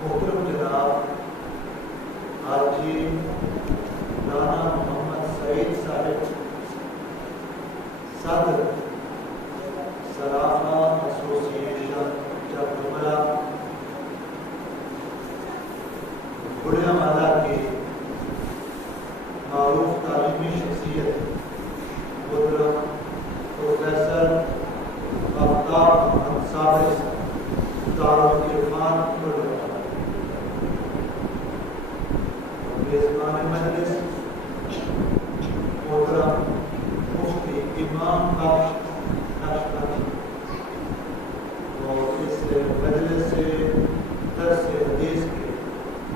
محترم جناب حاجی رانا محمد سعید صاحب صدر سرافہ ایسوسیشن چکمرہ گڑیاوالا کی معروف تعلیمی شخصیت محترم پروفیسر آفتاب محمد صاحب دارالعرفان میزبان مجلس محترم مفتی امام بخش نقشبندی اور اس مجلس درس حدیث کے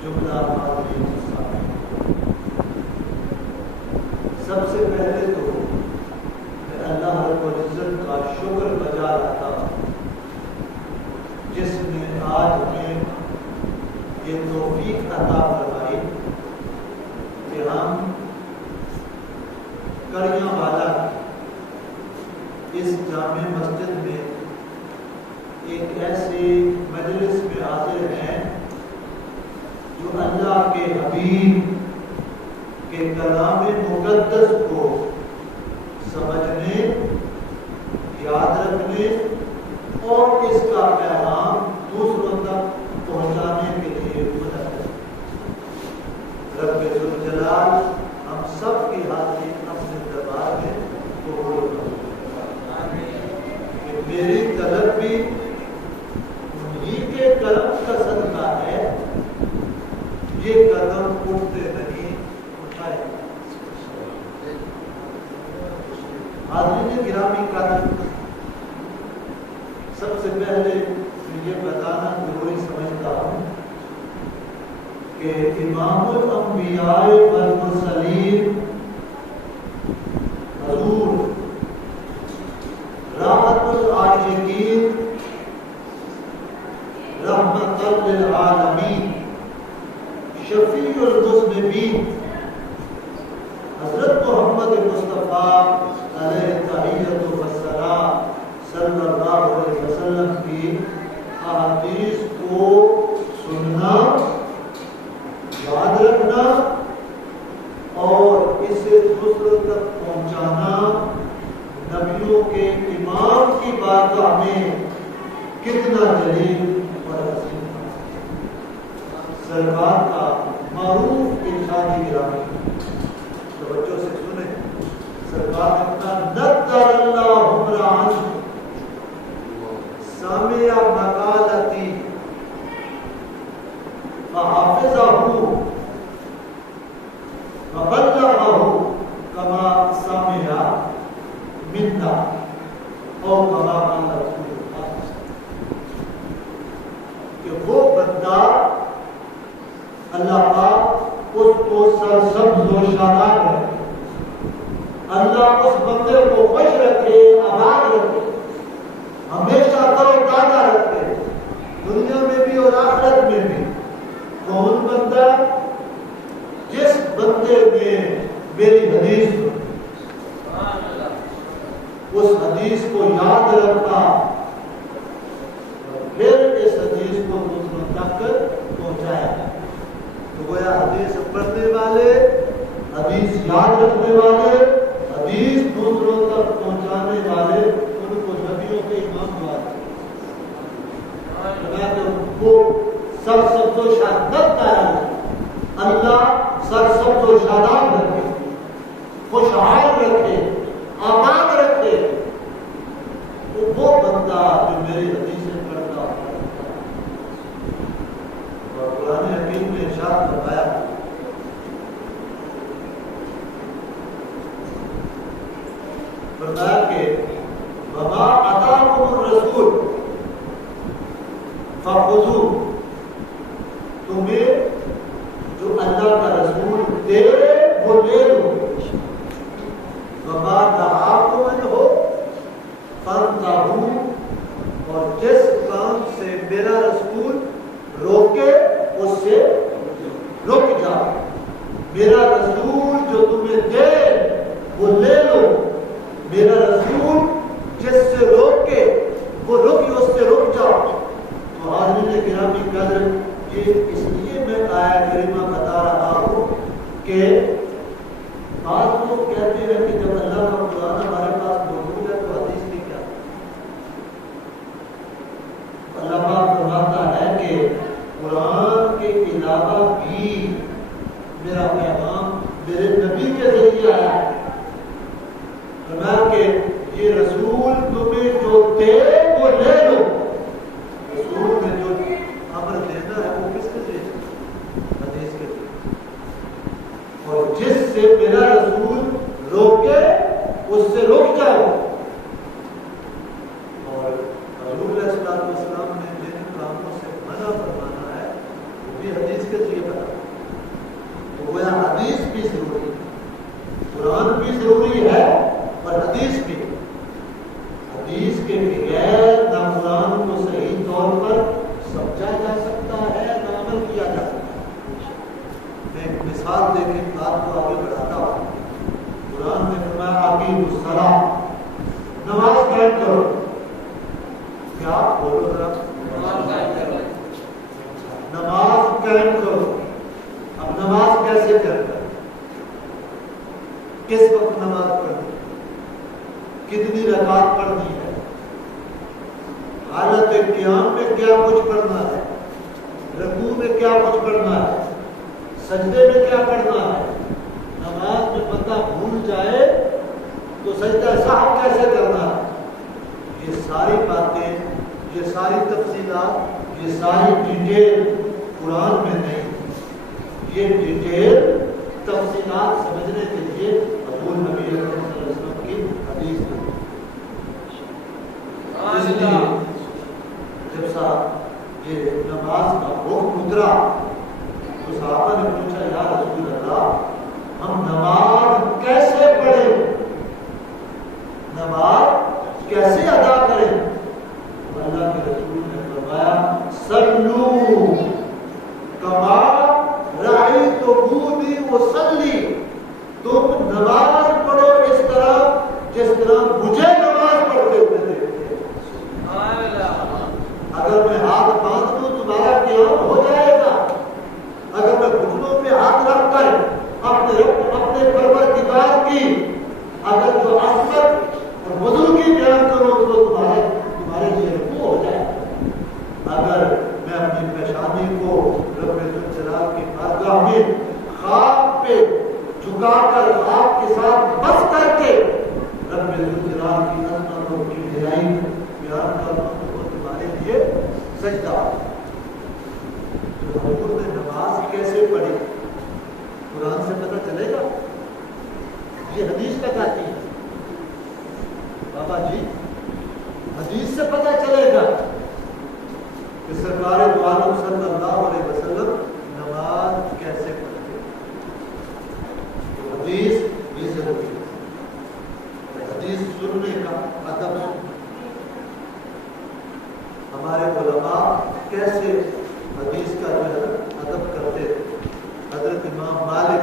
جملہ حاضرین سامعین، سب سے پہلے تو میں اللہ رب العزت کا شکر بجا لاتا ہوں جس نے آج ہمیں یہ توفیق عطا فرمائی کہ ہم کڑیاوالا اس جامع مسجد میں ایک ایسی مجلس میں حاضر ہیں جو اللہ کے حبیب کے کلام مقدس کو سمجھنے، یاد رکھنے اور اس کا پیغام دوسروں تک پہنچانے کے لیے مدد ہے۔ رب ذوالجلال ہم سب کی حاضری اپنے دربار میں قبول کرے کہ میری طلب بھی انہی کے کرم کا صدقہ ہے، یہ قدم اٹھتے نہیں اٹھائے۔ حاضرین گرامی قدر، سب سے پہلے یہ بتانا ضروری سمجھتا ہوں کہ امام الانبیاء والمرسلین حضور راحت العاشقین رحمت للعالمین شفیع المذنبین حضرت محمد مصطفیٰ علیہ تحیۃ والسلام صلی اللہ علیہ وسلم کی احادیث کو سننا، یاد رکھنا اور اسے دوسروں تک پہنچانا نبیوں کے امام کی بارگاہ میں کتنا جلیل اور عظیم سرکار کا معروف ارشاد گرامی۔ توجہ سے سنیں، سرکار نے اپنا نذر اللہ عمران سامع مقالتی فحافظہ فبلغہ کما سامع منا او کما قال رسول اللہ، کہ وہ بندہ اللہ پاک اس کو سرسبز و شاداب رکھے، اللہ اس بندے کو خوش رکھے، آباد رکھے، ہمیشہ تر و تازہ رکھے، دنیا میں بھی اور آخرت میں بھی۔ کون بندہ؟ جس بندے نے میری حدیث سنی، اس حدیث کو یاد رکھا اور پھر اس حدیث کو دوسروں تک پہنچایا۔ تو گویا حدیث پڑھنے والے، حدیث یاد رکھنے والے، حدیث دوسروں تک پہنچانے والے، ان کو نبیوں کے امام والے وہ سرسبز و شاداب ہے۔ اللہ سرسبز و شاداب رکھے، خوشحال رکھے، آباد رکھے، وہ بندہ جو میری حدیثیں پڑھتا ہے۔ اور قرآن حکیم نے ارشاد فرمایا، فرمایا کہ وما آتاکم الرسول فخذوہ، تمہیں جو اللہ کا رسول دے وہ لے لو، وما نہاکم عنہ فانتہوا، اور جس کام سے میرا رسول روکے اس سے رک جاؤ۔ میرا رسول جو تمہیں دے وہ لے لو، میرا رسول جس سے روکے وہ رک، اس سے رک جاؤ۔ تو حاضرین گرامی قدر، یہ اس لیے میں آیت کریمہ بتا رہا ہوں کہ بعض لوگ کہتے ہیں کہ جب اللہ کا قرآن ہمارے پاس موجود ہے تو حدیث کی کیا؟ اللہ پاک فرماتا ہے کہ قرآن کے علاوہ بھی میرا پیغام میرے نبی کے ذریعے آیا ہے. فرمایا کہ یہ رسول تمہیں جو دے وہ لے لو. رسول نے جو امر دینا ہے وہ کس کے ذریعے؟ حدیث کے ذریعے. اور جس سے میرا رسول روکے اس سے رک جاؤ. اور حضور علیہ السلام نے جن کاموں سے منع فرمانا ہے وہ بھی حدیث کے ذریعے بتا. تو وہ حدیث بھی ضروری ہے, قرآن بھی ضروری ہے اور حدیث بھی. حدیث کے بغیر نہ قرآن کو صحیح طور پر سمجھا جا سکتا ہے نہ عمل کیا جا سکتا ہے. میں ایک مثال دے کے بات کو آگے بڑھاتا ہوں. قرآن نے فرمایا اقیموا الصلاۃ, نماز قائم کرو. کیا بولو ذرا؟ نماز قائم کرو. اب نماز کیسے کرنا, کس وقت نماز پڑھنی, کتنی رکعت پڑھنی ہے, حالت قیام میں کیا کچھ پڑھنا ہے, رکوع میں کیا کچھ پڑھنا ہے, سجدے میں کیا پڑھنا ہے. نماز میں بندہ بھول جائے تو سجدہ سہو کیسے کرنا ہے. یہ ساری باتیں, یہ ساری تفصیلات, یہ ساری ڈیٹیل قرآن میں نہیں. یہ ڈیٹیل تفصیلات سمجھنے کے لیے حضور نبی اکرم صلی اللہ علیہ وسلم کی حدیث ہے. اس لیے جب صاحب یہ نماز کا حکم اترا تو صحابہ نے پوچھا یا رسول اللہ ہم نماز کیسے پڑھیں, نماز کیسے ادا کریں. اللہ کے رسول نے فرمایا صلو کما رأیتمونی اصلی, تم نماز پڑھو اس طرح جس طرح مجھے نماز پڑھتے ہوئے دیکھتے. اگر میں ہاتھ باندھ دوں تمہارا قیام ہو جائے گا. اگر میں گھٹنوں پہ ہاتھ رکھ کر اپنے پروردگار کی اگر جو عظمت اور بزرگی بیان کروں تو تمہارے لیے رکوع ہو جائے گا. اگر میں اپنی پیشانی کو رب ذوالجلال کی بارگاہ میں خواب پہ جھکا کر خواب کے ساتھ بس کر کے رب ذوالجلال کی عظمت اور کبریائی بیان کروں تو تمہارے لیے سجدہ. تو حضور نے نماز کیسے پڑھی قرآن سے پتہ چلے گا, یہ حدیث بتاتی ہے. بابا جی حدیث سے پتہ چلے گا کہ سرکار دو عالم صلی اللہ علیہ وسلم نماز کیسے پڑھتے. حدیث یہ ضروری ہے. حدیث سننے کا ادب, ہمارے علماء کیسے حدیث کا جو ہے ادب کرتے تھے. حضرت امام مالک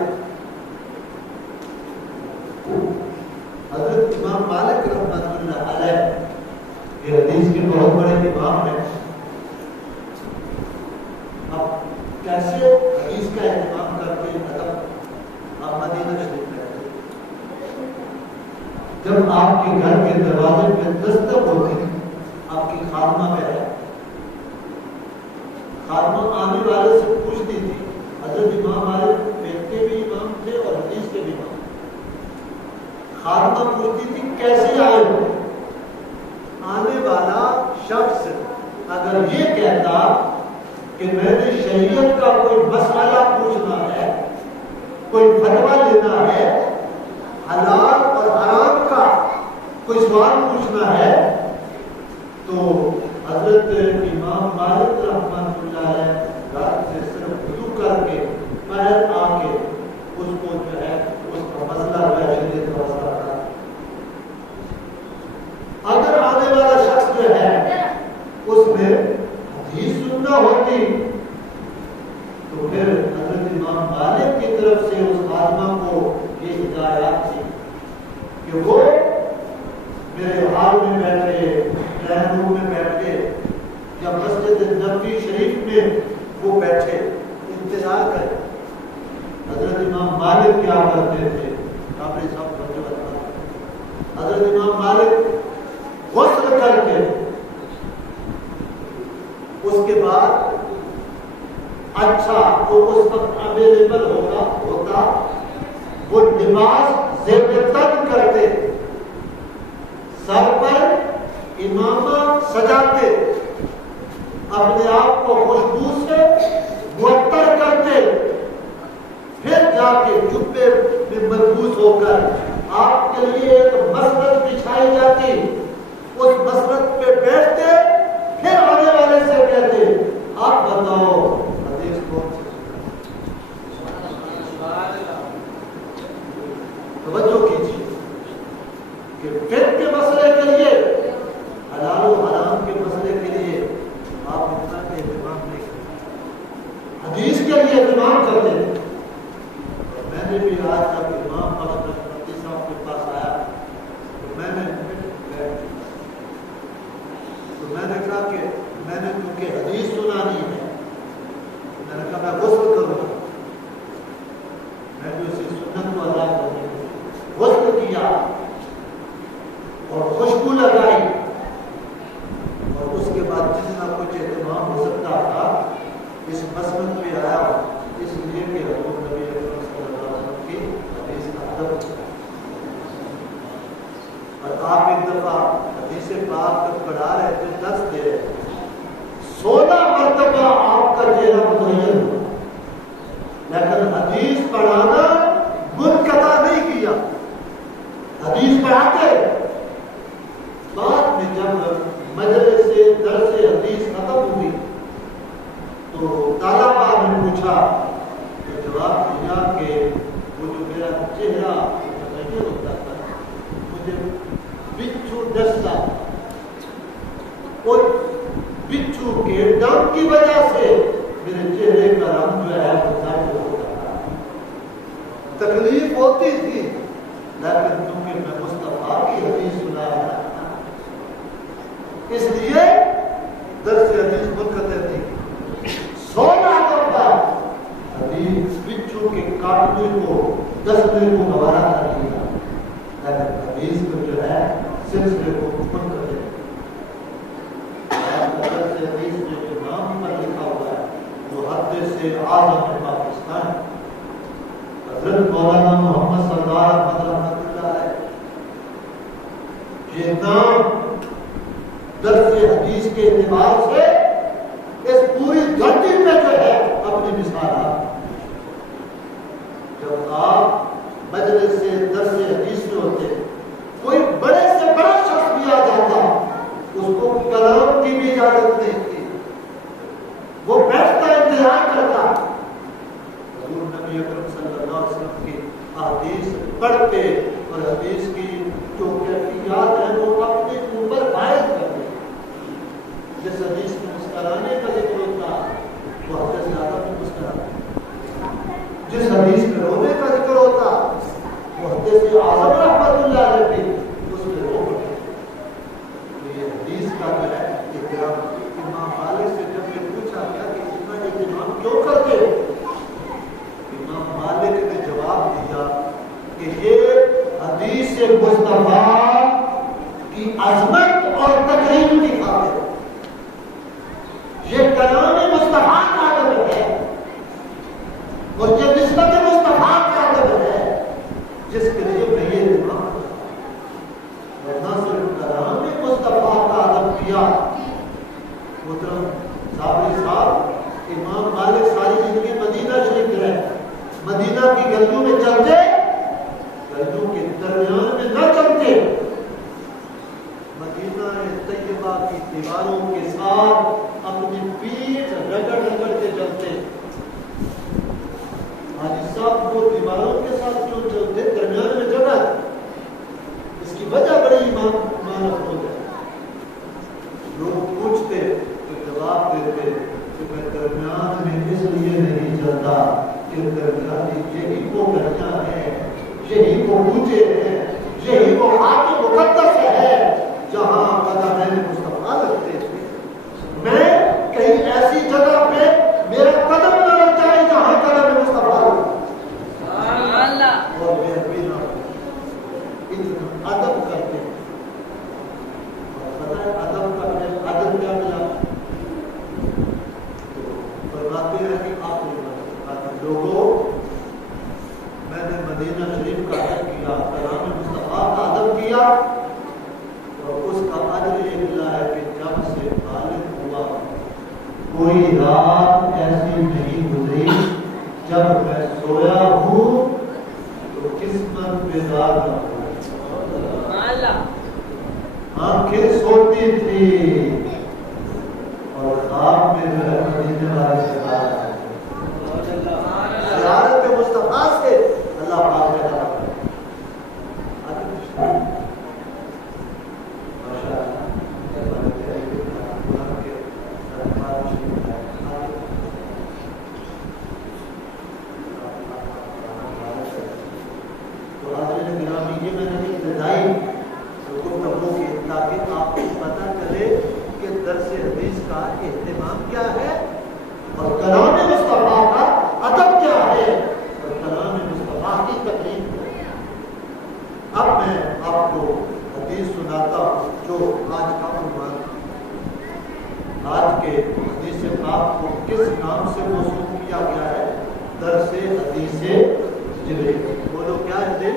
رحمۃ اللہ علیہ یہ حدیث کے بہت بڑے امام ہیں. اب کیسے حدیث کا اہتمام کرتے ادب. آپ مدینہ شریف میں رہتے, جب آپ کے گھر کے دروازے پہ دستک ہوتی آپ کی خادمہ پہ ہے, خادمہ آنے والے سے پوچھتی تھی. حضرت امام مالک فقہ کے بھی امام تھے اور حدیث کے بھی امام. خادمہ پوچھتی تھی کیسے آئے ہو. آنے والا شخص اگر یہ کہتا کہ میں نے شریعت کا کوئی مسئلہ پوچھنا ہے, کوئی فتویٰ لینا ہے, حلال اور حرام کا کوئی سوال پوچھنا ہے, تو حضرت امام مالک رحمۃ اللہ علیہ رات سے صرف وضو کر کے پہل آ کے اس کو جو ہے اس کا مسئلہ جو ہے شریعت کا مسئلہ تھا. اگر آنے والا شخص جو ہے اس میں حدیث سننا ہوتی تو پھر حضرت امام مالک کی طرف سے اس خادمہ کو یہ ہدایات تھی کہ وہ میرے ہال میں بیٹھے, ڈرائنگ روم میں بیٹھے, یا مسجد نبوی شریف میں وہ بیٹھے انتظار کریں. حضرت امام مالک کیا کرتے تھے؟ آپ نے سب بچے بتا. حضرت امام مالک غسل کر کے اس کے بعد اچھا تو اس وقت اویلیبل ہوتا وہ لباس زیب تن کرتے, سر پر امامہ سجاتے, اپنے آپ کو خوشبو سے معطر کرتے, پھر جا کے جبے میں مربوط ہو کر آپ کے لیے ایک مسند بچھائی جاتی, اس مسند پہ بیٹھتے, پھر آنے والے سے کہتے آپ بتاؤ حدیث کون سی. توجہ کیجیے کہ فقہ کے مسئلے کے لیے, حلال و حرام کے مسئلے کے لیے آپ اتنا اہتمام نہیں کرتے, حدیث کے لیے اہتمام کرتے ہیں. میں نے بھی آج جب امام مفتی صاحب کے پاس آیا تو میں نے کہا کہ میں نے کیونکہ حدیث سنا نہیں ہے, میں نے کہا میں غسل کروں گا, میں بھی اسی سنت کو ادا کروں گا. غسل کیا اور خوشبو لگائی, اور اس کے بعد جتنا کچھ اہتمام ہو سکتا تھا اس مسند پہ آیا, اس لیے کہ حضور نبی اکرم صلی اللہ علیہ وسلم کی حدیث کا ادب. اور آپ ایک دفعہ حدیث پاک کو پڑھا رہے تھے, درس دے رہے تھے, 16 مرتبہ آپ کا چہرہ متغیر ہوا, لیکن حدیث پڑھانا منقطع نہیں کیا, حدیث پڑھاتے. بعد میں جب مجلس سے درس حدیث ختم ہوئی تو طلباء نے پوچھا, تو جواب دیا کہ وہ جو میرا چہرہ متغیر ہوتا تھا, مجھے بچھو ڈستا, اور بچھو کے ڈنگ کی وجہ سے میرے چہرے کا رنگ جو ہے وہ ظاہر ہوتا تھا, تکلیف ہوتی تھی, لیکن کیونکہ میں مصطفیٰ کی حدیث سنا رہا تھا اس لیے درس حدیث منقطع نہیں. 16 دفعہ حدیث بچھو کے کاٹنے کو دسنے کو گوارا کر لیا, لیکن حدیث کو جو ہے سلسلے کو منقطع. درس حدیث میں جو نام پر لکھا ہوا ہے وہ محدث اعظم پاکستان حضرت مولانا محمد سردار احمد رحمۃ اللہ علیہ. یہ نام درس حدیث کے اعتبار سے اس پوری دھرتی میں جو ہے اپنی مثال. جب آپ مجلس سے درس حدیث میں ہوتے, کوئی بڑے سے بڑا شخص بھی آ جاتا, اس کو کلام کی بھی اجازت نہیں تھی, وہ بیٹھتا انتظار کرتا. حضور نبی اکرم صلی اللہ علیہ وسلم کی حدیث پڑھتے اور حدیث کی جو کیفیات ہیں وہ اپنے اوپر عائد کرتے. جس حدیث میں مسکرانے کا ذکر ہوتا وہ حضرت زیادہ میں مسکراتے, جس حدیث میں رونے کا ذکر ہوتا وہ حضرت اعظم رحمۃ اللہ علیہ بھی اس میں رو پڑتے. یہ حدیث کا جو ہے احترام. امام مالک سے جب میں پوچھا گیا کہ اتنا اہتمام کیوں کرتے, امام مالک نے جواب دیا کہ یہ حدیث مصطفیٰ کی عظمت اور تقریم کی خاطر, یہ کلام مصطفیٰ کا ادب ہے, اور یہ نسبت مصطفیٰ کا ادب ہے جس کے لیے میں یہ اہتمام کرتا. نہ صرف کلام مصطفیٰ کا ادب کیا. محترم صابری صاحب, امام مالک ساری زندگی مدینہ شریف رہے, مدینہ کی گلیوں میں چلتے, گلیوں کے درمیان میں نہ چلتے, مدینہ طیبہ کی دیواروں کے ساتھ اپنی پیٹھ رگڑ رگڑ کے چلتے. حاجی صاحب وہ دیواروں کے ساتھ کیوں چلتے, درمیان میں جگہ, اس کی وجہ بڑی معرفت ہو جائے. لوگ پوچھتے تو جواب دیتے کہ میں درمیان میں اس لیے نہیں چلتا کہ درمیان یہی وہ گلیاں ہیں, یہی وہ کوچے ہیں, یہی وہ خاک مقدس ہے جہاں قدمین مصطفیٰ لگتے تھے. میں کہیں ایسی جگہ پہ میرا قدم نہ رہ جائے جہاں قدم مصطفیٰ اللہ اور بے ادبی نہ ہو. اتنا ادب کرتے ہیں. اور پتہ ہے ادب کا ادب کیا ملا؟ تو فرماتے ہیں کہ آپ لوگوں میں نے مدینہ شریف کا حج کیا، کلام مصطفیٰ کا ادب کیا، اور اس کا اجر یہ ملا ہے کہ جب سے عالم ہوا کوئی رات ایسی نہیں گزری جب میں سویا ہوں تو قسمت بیدار نہ ہو. آنکھیں سوتی تھی اور خواب میں جو ہے مدینے والے سے بات آئی. زیارت مصطفیٰ سے اللہ پاک نے کہا تو حضرت گرامی یہ میں نے ابتدائی گفتگو کی تاکہ آپ کو پتہ چلے کہ درس حدیث کا اہتمام کیا ہے اور کلام مصطفیٰ کا ادب کیا ہے اور کلام مصطفیٰ کی تکلیف کیا ہے. اب میں آپ کو حدیث سناتا ہوں جو آج کا عنوان آج کے حدیث پاک کو کس نام سے موسوم کیا گیا ہے؟ درس حدیث جبریل. بولو کیا ہے؟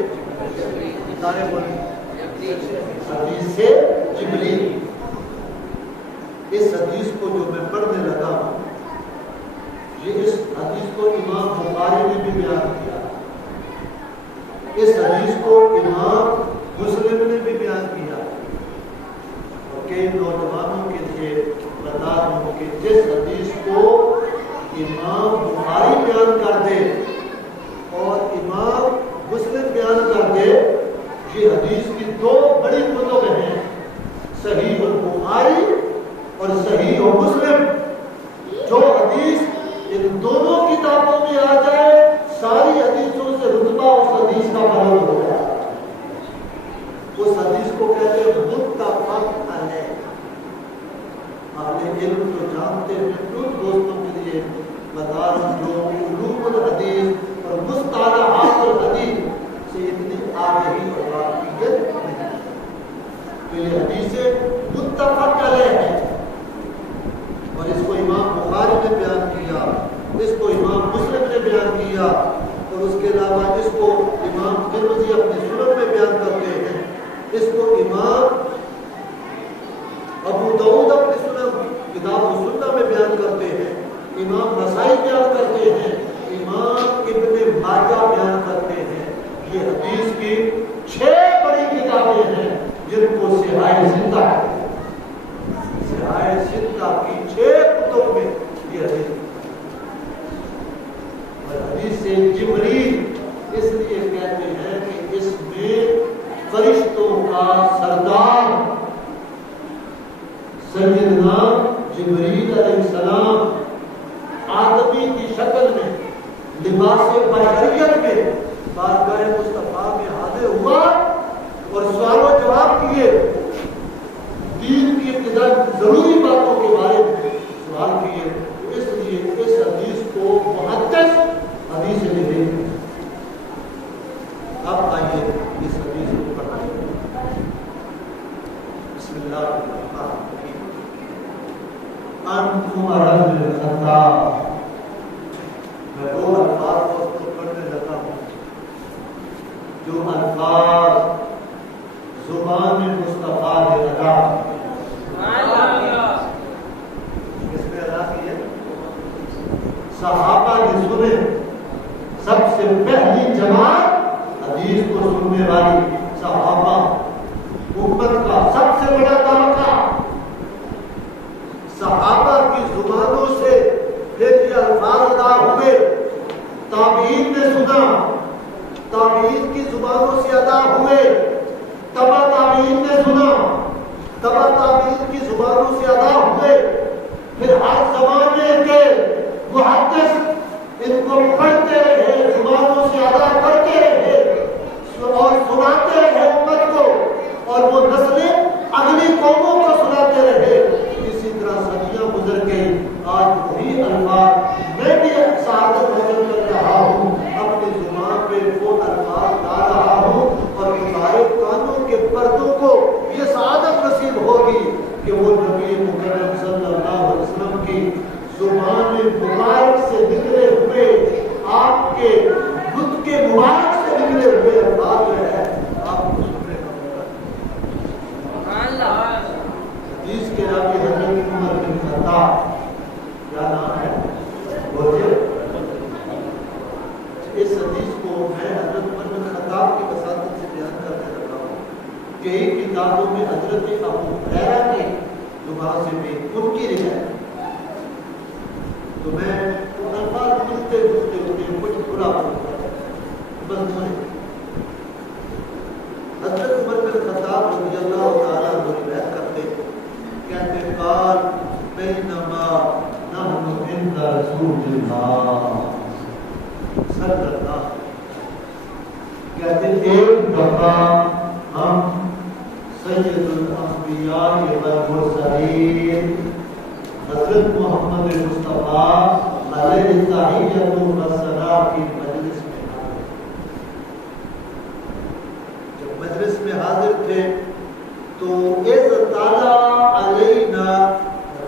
سارے بولیں حدیث جبریل. اس حدیث کو جو میں پڑھنے لگا ہوں یہ اس حدیث کو امام بخاری نے بھی بیان کیا، اس حدیث کو امام مسلم نے بھی بیان کیا. اور کئی نوجوانوں کے لیے بتا دوں کہ جس حدیث کو امام بخاری بیان کر دے اور امام مسلم بیان کر دے، یہ حدیث کی دو بڑی کتب ہیں، صحیح البخاری اور صحیح مسلم. جو حدیث ان دونوں کتابوں میں آ جائے ساری حدیثوں سے رتبہ اس حدیث کا بلند ہو جائے. اس حدیث کو کہتے ہیں متفق علیہ. اہل علم تو جانتے ہیں، ان دوستوں کے لیے بتا رہا ہوں جو علوم الحدیث اور مصطلحات الحدیث سے اتنی آگہی اور واقفیت نہیں. تو یہ حدیث متفق علیہ ہے اور اس کو امام بخاری نے بیان کیا، اس کو امام مسلم نے بیان کیا، اور اس کے علاوہ اس کو امام ترمذی اپنے سنن میں بیان کرتے ہیں، اس کو امام ابو داؤد اپنے سنن کتاب السنہ میں بیان کرتے ہیں، امام نسائی بیان کرتے ہیں، امام ابن ماجہ بیان کرتے ہیں. یہ حدیث کی 6 بڑی کتابیں ہیں جن کو صحاح ستہ کی 6 کتب میں یہ حدیث. اور حدیث سے جبریل اس لیے کہتے ہیں کہ اس میں فرشتوں کا سردار سیدنا جبریل علیہ السلام آدمی کی شکل میں لباس بشریت میں بارگاہ مصطفیٰ میں حاضر ہوا اور سوال و جواب کیے. دین کی ابتدا ضروری باتوں کے بارے میں سوال کیے. اس لیے اس حدیث کو محدث حدیث لکھے. اب آئیے اس حدیث کو پڑھائیں. بسم اللہ الرحمن الرحیم. انتم رجل الخطاب. میں 2 الفاظ کو پڑھنے لگا ہوں جو الفاظ زبان مصطفیٰ نے ادا کس نے ادا کیے؟ صحابہ نے سنے. سب سے پہلی جماعت حدیث کو سننے والی صحابہ، امت کا سب سے بڑا طبقہ. صحابہ کی زبانوں سے پھر یہ الفاظ ادا ہوئے. تابعین نے سنا، تابعین کی زبانوں سے ادا ہوئے. تبع تابعین نے سنا، تبع تابعین کی زبانوں سے ادا ہوئے. پھر ہر زمانے کے محدث ان کو پڑھتے رہے، زبانوں سے ادا کرتے رہے اور سناتے رہے امت کو، اور وہ نسلیں اگلی قوموں کو سناتے رہے. اسی طرح صدیاں گزر گئی. آج وہی الفاظ میں بھی سعادت حاصل کر رہا ہوں، اپنی زبان پہ وہ الفاظ لا رہا ہوں، اور تمہارے کانوں کے پردوں کو یہ سعادت نصیب ہوگی کہ وہ نبی مکرم صلی اللہ علیہ وسلم کی زبان مبارک سے نکلے ہوئے، آپ کے خود کے مبارک سے نکلے ہوئے الفاظ جو ہے آپ کو سننے کا موقع۔ حدیث کے راوی حضرت عمر بن خطاب، کیا نام ہے بولیے؟ اس حدیث کو میں حضرت عمر بن خطاب کی وساطت سے بیان کرنے لگا ہوں۔ کئی کتابوں میں حضرت ابو ہریرہ کی زبان سے بھی ان کی روایت، تو میں الفاظ ملتے ہوتے کچھ برا ہوتا بس نہیں۔ حضرت عمر بن خطاب رضی اللہ تعالیٰ عنہ روایت کرتے کہتے قال بینما نحن عند رسول اللہ صلی اللہ، کہتے ایک دفعہ ہم سید الانبیاء والمرسلین حضرت محمد مصطفیٰ علیہ التحیۃ والسلام کی مجلس میں حاضر، جب مجلس میں حاضر تھے تو اذ طلع علینا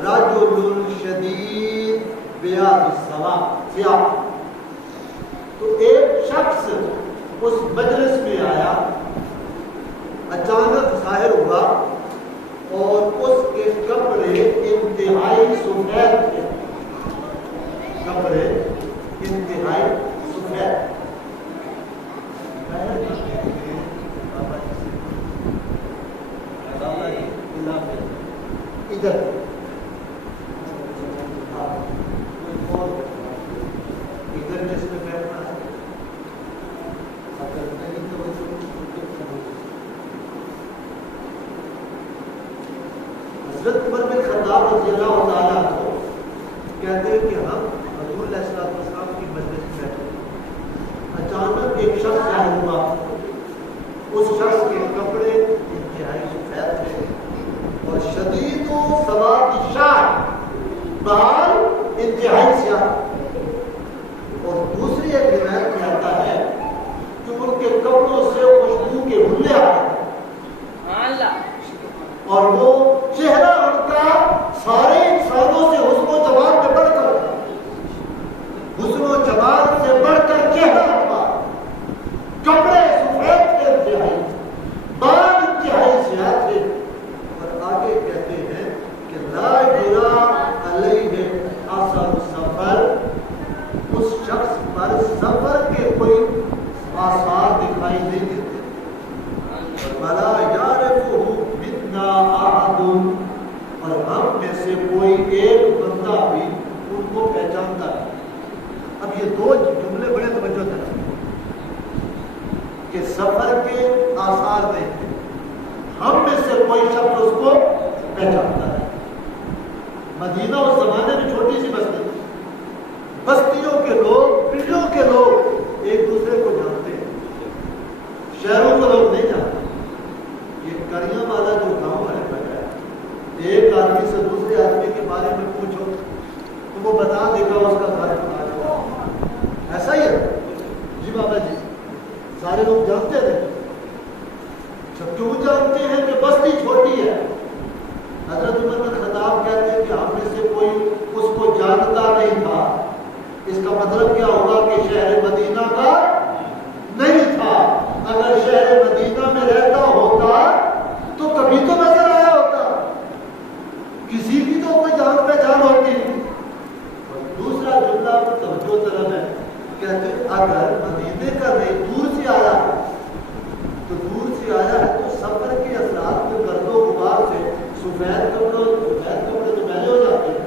رجل شدید بیاض الثیاب، تو ایک شخص اس مجلس میں آیا، اچانک ظاہر ہوا اور اس کے کپڑے انتہائی سفید تھے، کپڑے انتہائی سفید۔ ادھر ادھر جس میں بیٹھنا ہے، اگر نہیں تو حضرت عمر بن خطاب رضی اللہ تعالیٰ عنہ کہتے ہیں کہ ہم حضور علیہ السلام کی مجلس میں بیٹھے، اچانک ایک شخص ظاہر ہوا، اس شخص کے کپڑے انتہائی سفید تھے اور شدید و سواد الشعر، بال انتہائی سیاہ، اور دوسری ایک روایت میں آتا ہے کہ ان کے کپڑوں سے خوشبو کے حلے آتے اور وہ چہرہ ان کا سارے انسانوں سے حسن و جمال میں بڑھ کر، حسن و جمال سے بڑھ کر چہرہ تھا، کپڑے سفید کے انتہائی، بال انتہائی سیاہ تھے، اور آگے کہتے ہیں کہ لا یرا علیہ اثر السفر، اس شخص پر سفر کے کوئی آثار دکھائی نہیں دیتے، ولا یعرفہ منا احد، اور ہم میں سے کوئی ایک بندہ بھی ان کو پہچانتا ہے۔ اب یہ دو جملے بڑے توجہ دینا کہ سفر کے آثار نہیں، ہم میں سے کوئی شخص اس کو پہچانتا ہے۔ مدینہ اس زمانے میں چھوٹی سی بستی تھی، بستیوں کے لوگ، پنڈوں کے لوگ ایک دوسرے کو جانتے ہیں، شہروں کے لوگ نہیں جانتے۔ یہ کریاں والا جو گاؤں ہے بجائے ایک آدمی سے دوسرے آدمی کے بارے میں پوچھو تو وہ بتا دے گا اس کا گھر بتا دے گا، ایسا ہی ہے جی بابا جی، سارے لوگ جانتے تھے۔ سب کیوں جانتے ہیں کہ بستی چھوٹی ہے؟ حضرت عمر بن خطاب کہتے ہیں کہ ہم میں سے کوئی اس کو جانتا نہیں تھا، اس کا مطلب کیا ہوگا کہ شہر مدینہ کا نہیں تھا، اگر شہر مدینہ میں رہتا ہوتا تو کبھی تو نظر آیا ہوتا، کسی کی تو کوئی جان پہچان ہوتی۔ دوسرا جملہ توجہ طلب ہے، کہتے اگر مدینے کا نہیں دور سے آیا ہے تو دور سے آیا ہے تو سفر کے اثرات میں گرد و غبار سے سفید کپڑے تو میلے ہو جاتے ہیں۔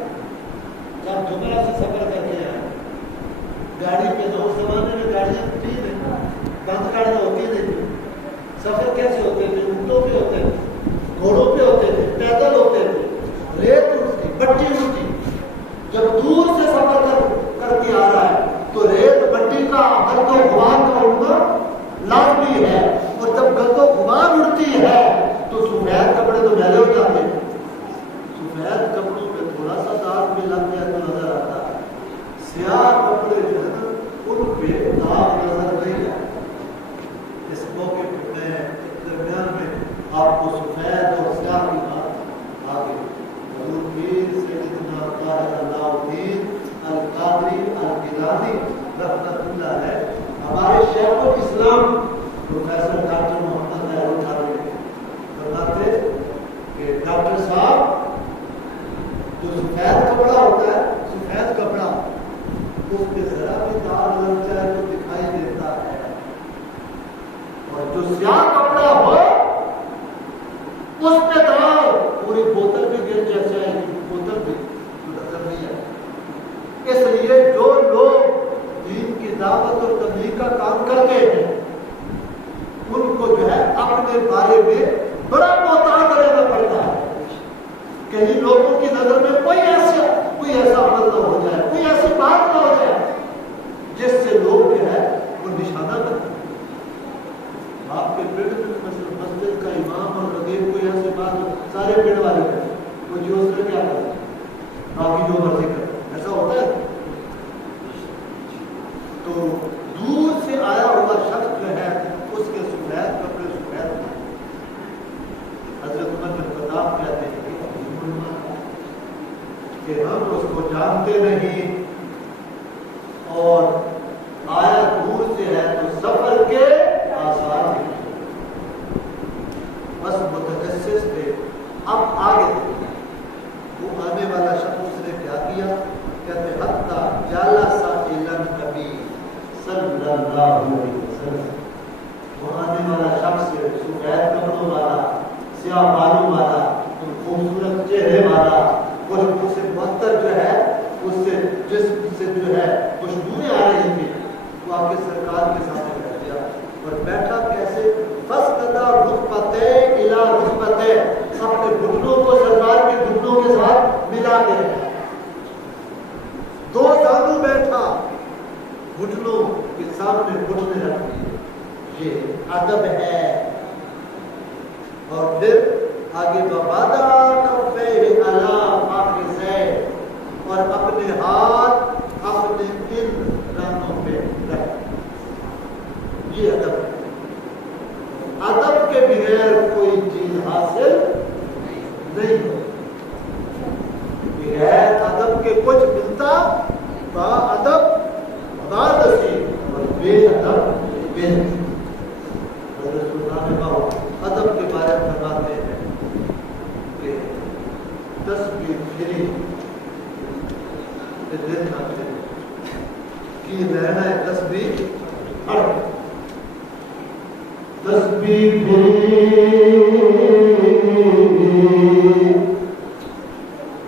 جب جمعہ سے سفر کر کے آئے گاڑی پہ، تو اس زمانے میں گاڑیاں تھی نہیں، بند گاڑیاں ہوتی نہیں تھی، سفر کیسے ہوتے تھے؟ اونٹوں پہ ہوتے تھے، گھوڑوں پہ ہوتے تھے، پیدل ہوتے تھے، ریت اڑتی، مٹی اڑتی۔ جب دور سے سفر کر کے آ رہا ہے تو ریت مٹی کا گرد و غبار کا اڑنا لازمی ہے، اور جب گرد و غبار اڑتی ہے تو سفید کپڑے تو میلے ہو جاتے ہیں۔ سفید کپڑوں پہ تھوڑا سا داغ بھی لگ گیا تو نظر آتا ہے، آپ کو سفید اور سیاہ کی بات آگے حضور پیر سیدنا طاہر اللہ الدین القادری الگیلانی رحمۃ اللہ ہے، ہمارے شیخ الاسلام پروفیسر ڈاکٹر محمد احمد خالد فرماتے کہ ڈاکٹر صاحب جو سفید کپڑا ہوتا ہے، سفید کپڑا اس پہ ذرا بھی داغ لگ جائے تو دکھائی دیتا ہے، اور جو سیاہ کپڑا ہو اس پہ داغ پوری بوتل بھی گر جائے گی، بوتل بھی نظر نہیں آئے۔ اس لیے جو لوگ دین کی دعوت اور تبلیغ کا کام کرتے ہیں ان کو جو ہے اپنے بارے میں بڑا محتاط رہنا پڑتا ہے، کہیں لوگوں کی نظر میں کوئی ایسا عمل نہ ہو جائے، کوئی ایسی بات نہ ہو جائے جس سے لوگ جو ہے وہ نشانہ بنتے ہیں۔ آپ کے پنڈ میں مسجد کا امام اور خطیب کوئی ایسی بات سارے پنڈ والے کریں، وہ جو اس میں کیا کرتے ہیں باقی جو مرضی کرتے، ایسا ہوتا ہے۔ تو دور سے آیا ہوا شخص جو ہے اس کے سفید کپڑے سفید ہیں۔ حضرت عمر بن خطاب کہتے ہیں کہ ہم اس کو جانتے نہیں اور آیا دور سے ہے تو سفر کے آثار ہیں، بس متجسس تھے۔ اب آگے دیکھیں وہ آنے والا شخص اس نے کیا کیا، کہتے حتی جالس الی النبی صلی اللہ علیہ وسلم، وہ آنے والا شخص سفید کپڑوں والا، سیاہ بالوں والا، خوبصورت چہرے والا، اور اس سے معطر جو ہے اس سے جسم سے جو ہے خوشبوئیں آ رہی تھی، وہ آپ کے سرکار کے سامنے بیٹھ گیا اور بیٹھا کیسے فسقطا رکبتہ الی رکبتہ، اپنے گھٹنوں کو سرکار کے گھٹنوں کے ساتھ ملا کے دو دانوں بیٹھا، گھٹنوں کے سامنے گھٹنے رکھ دیے، یہ ادب ہے۔ اور پھر آگے بابادا کفے علی فخذہ، اور اپنے ہاتھ اپنے ان رانوں پہ رکھ، یہ ادب ہے۔ ادب کے بغیر کوئی چیز حاصل نہیں ہو، بغیر ادب کے کچھ ملتا، با ادب با نصیب اور بے ادب بے نصیب۔ حضرت سلطان ادب کے بارے میں فرماتے ہیں کہ تسبیح پھری دیکھنا کی رہنا ہے، تسبیح ہر تسبیح پھری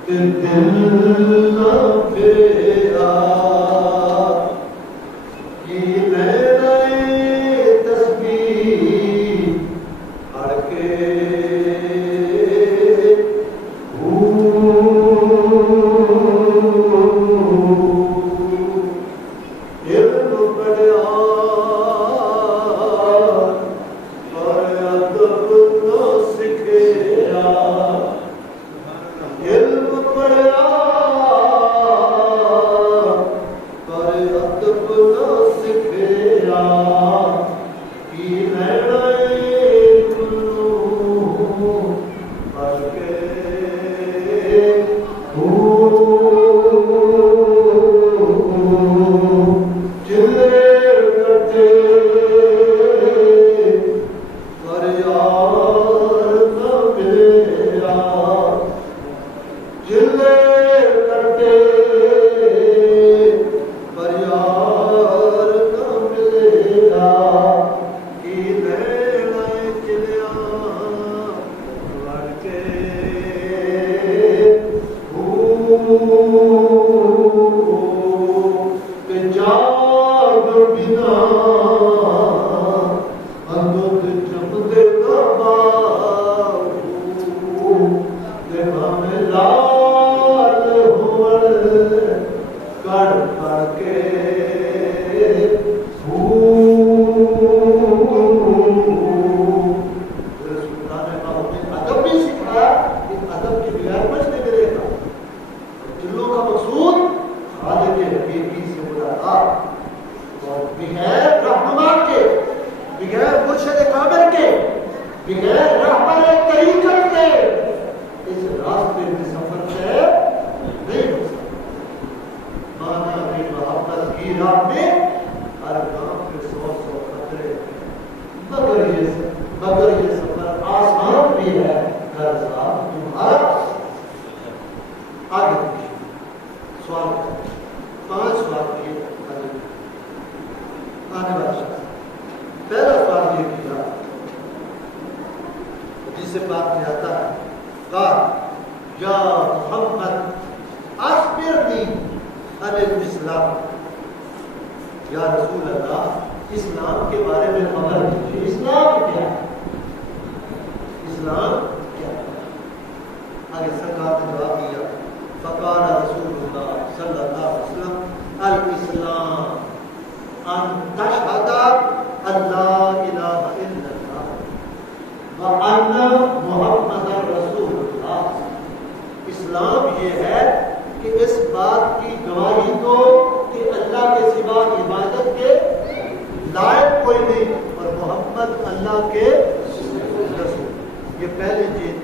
دل نہ پھرا کی رہنا تسبیح ہر کے بغیر رہبر نبی محمد کی راہ میں ہر کام کے 100 خطرے، مگر یہ سفر آسان بھی ہے، گھر صاحب تمہارا آگے سوال 5 سوال کیے آنے والا شخص۔ پہلا سوال یہ کیا جس سے بات میں آتا ہے قال یا محمد اخبرنی عن الاسلام، یا رسول اللہ اسلام کے بارے میں خبر دیجیے، اسلام کیا ہے، اسلام کیا ہے؟ آگے سرکار نے جواب دیا فقال رسول اللہ صلی اللہ علیہ وسلم الاسلام ان تشہد ان لا الہ الا اللہ وان محمد رسول اللہ۔ اسلام یہ ہے کہ اس بات کی گواہی دو کہ اللہ کے سوا عبادت کے لائق کوئی نہیں اور محمد اللہ کے رسول۔ یہ پہلی چیز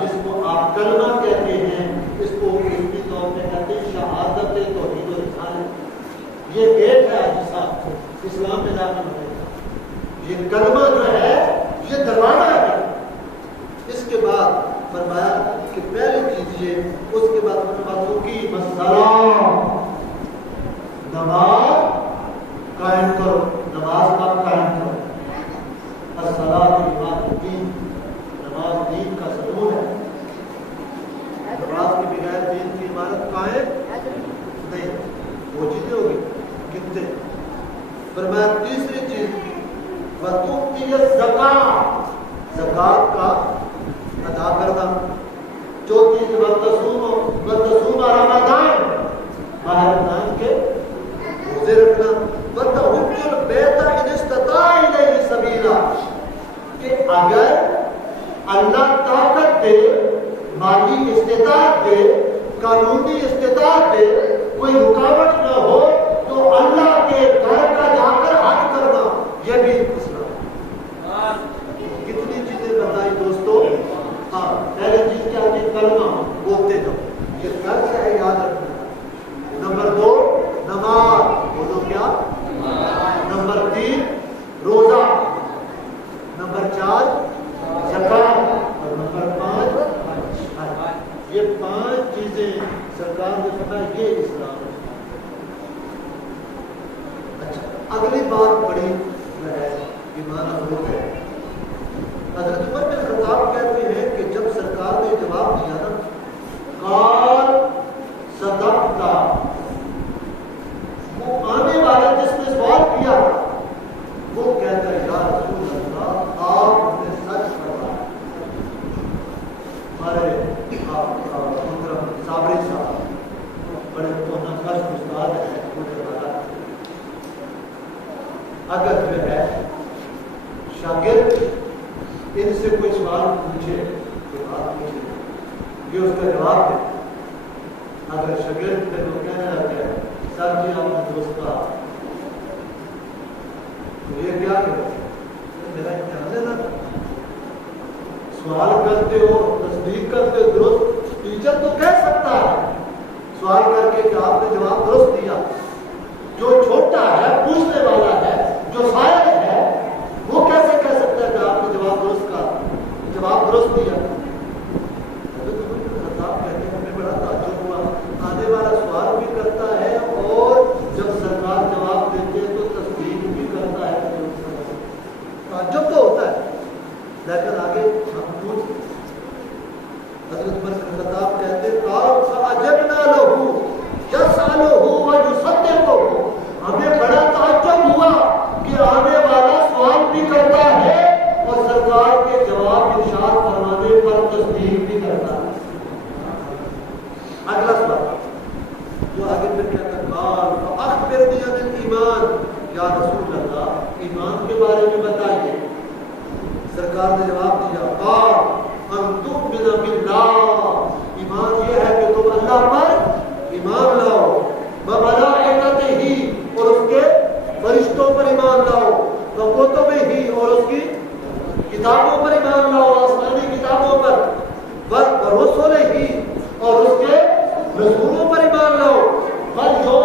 جس کو آپ کلمہ کہتے ہیں، اس کو علمی طور پہ کہتے ہیں شہادت توحید و رسالت۔ یہ ایک ہے حدیث اسلام میں داخل ہونے کا، یہ کلمہ جو ہے یہ دروازہ ہے۔ اس کے بعد فرمایا کہ پہلی چیز یہ، اس کے بعد فرمایا السلام، نماز قائم کرو، نماز کا قائم کرو۔ الصلاۃ عماد الدین، نماز دین کا ستون ہے، نماز کے بغیر دین کی عمارت قائم نہیں۔ وہ چیزیں ہوگی کتنے؟ فرمایا تیسری چیز وتؤتی الزکوٰۃ، زکوٰۃ کا ادا کرنا۔ چوتھی چیز وتصوم رمضان، ماہ رمضان کے روزے رکھنا۔ وتحج البیت ان استطاع الیہ سبیلا، کہ اگر اللہ طاقت دے، مالی استطاعت دے، قانونی استطاعت دے، کوئی رکاوٹ نہ ہو تو اللہ کے گھر کا جا کر حج کرنا، یہ بھی اسلام۔ کتنی چیزیں بتائی دوستو؟ ہاں، پہلی چیز کیا ہے؟ کلمہ بولتے جاؤ، یہ فرض ہے، یاد رکھنا۔ نمبر 2 نماز، بولو کیا؟ نمبر 3 روزہ، نمبر 4 زکوٰۃ، اور نمبر 5 حج۔ یہ 5 چیزیں سرکار نے فرمایا یہ اسلام ہے۔ اچھا، اگلی بات بڑی ہے، ایمان افروز ہے۔ حضرت عمر بن خطاب کہتے ہیں کہ جب سرکار نے جواب دیا نا قال صدقت، وہ آنے والا جس نے سوال کیا وہ کہتا ہے یا رسول اللہ آپ نے سچ فرمایا۔ ہمارے محترم صابری صاحب بڑے نقاش استاد ہیں، اگر جو ہے شاگرد ان سے کوئی سوال پوچھے تو آپ پوچھے، یہ اس کا جواب ہے۔ اگر شاگرد پھر وہ کہنے لگتے ہیں سر جی آپ نے دوست کہا، تو یہ کیا کرے؟ میرا امتحان ہے نا، سوال کرتے ہو، تصدیق کرتے ہو، درست ٹیچر تو کہہ سکتا ہے سوال کر کے کہ آپ نے جواب درست دیا۔ جو چھوٹا ہے، پوچھنے والا ہے، جو سائل ہے، وہ کیسے کہہ سکتا ہے کہ آپ نے جواب درست کہا، جواب درست دیا؟ خطاب کہتے ہیں ہمیں بڑا تعجب ہوا، آنے والا سوال بھی کرتا ہے اور جب سرکار جواب دیتے ہیں تو تصدیق بھی کرتا ہے۔ تعجب تو ہوتا ہے، لیکن آگے ہم پوچھ حضرت عمر بن خطاب کہتے ہیں فَأَجَبْنَا لَهُ يَسْأَلُهُ وَيُصَدِّقُهُ، ہمیں بڑا تعجب ہوا کہ آنے والا سوال بھی کرتا ہے اور سرکار کے جواب ارشاد فرمانے پر تصدیق بھی کرتا ہے۔ اگلا سوال جو آگے پھر کہتا ہے قال فأخبرنی عن الایمان، یا رسول اللہ ایمان کے بارے میں بتائیے۔ سرکار نے جواب دیا قال ان تؤمن باللہ، ایمان یہ ہے کہ تم اللہ پر ایمان لاؤ، وملائکتہ اور اس کے فرشتوں پر ایمان لاؤ، وکتبہ اور اس کی کتابوں پر ایمان لاؤ، آسمانی کتابوں پر، ورسلہ اور اس کے رسولوں پر ایمان لاؤ، والیوم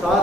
7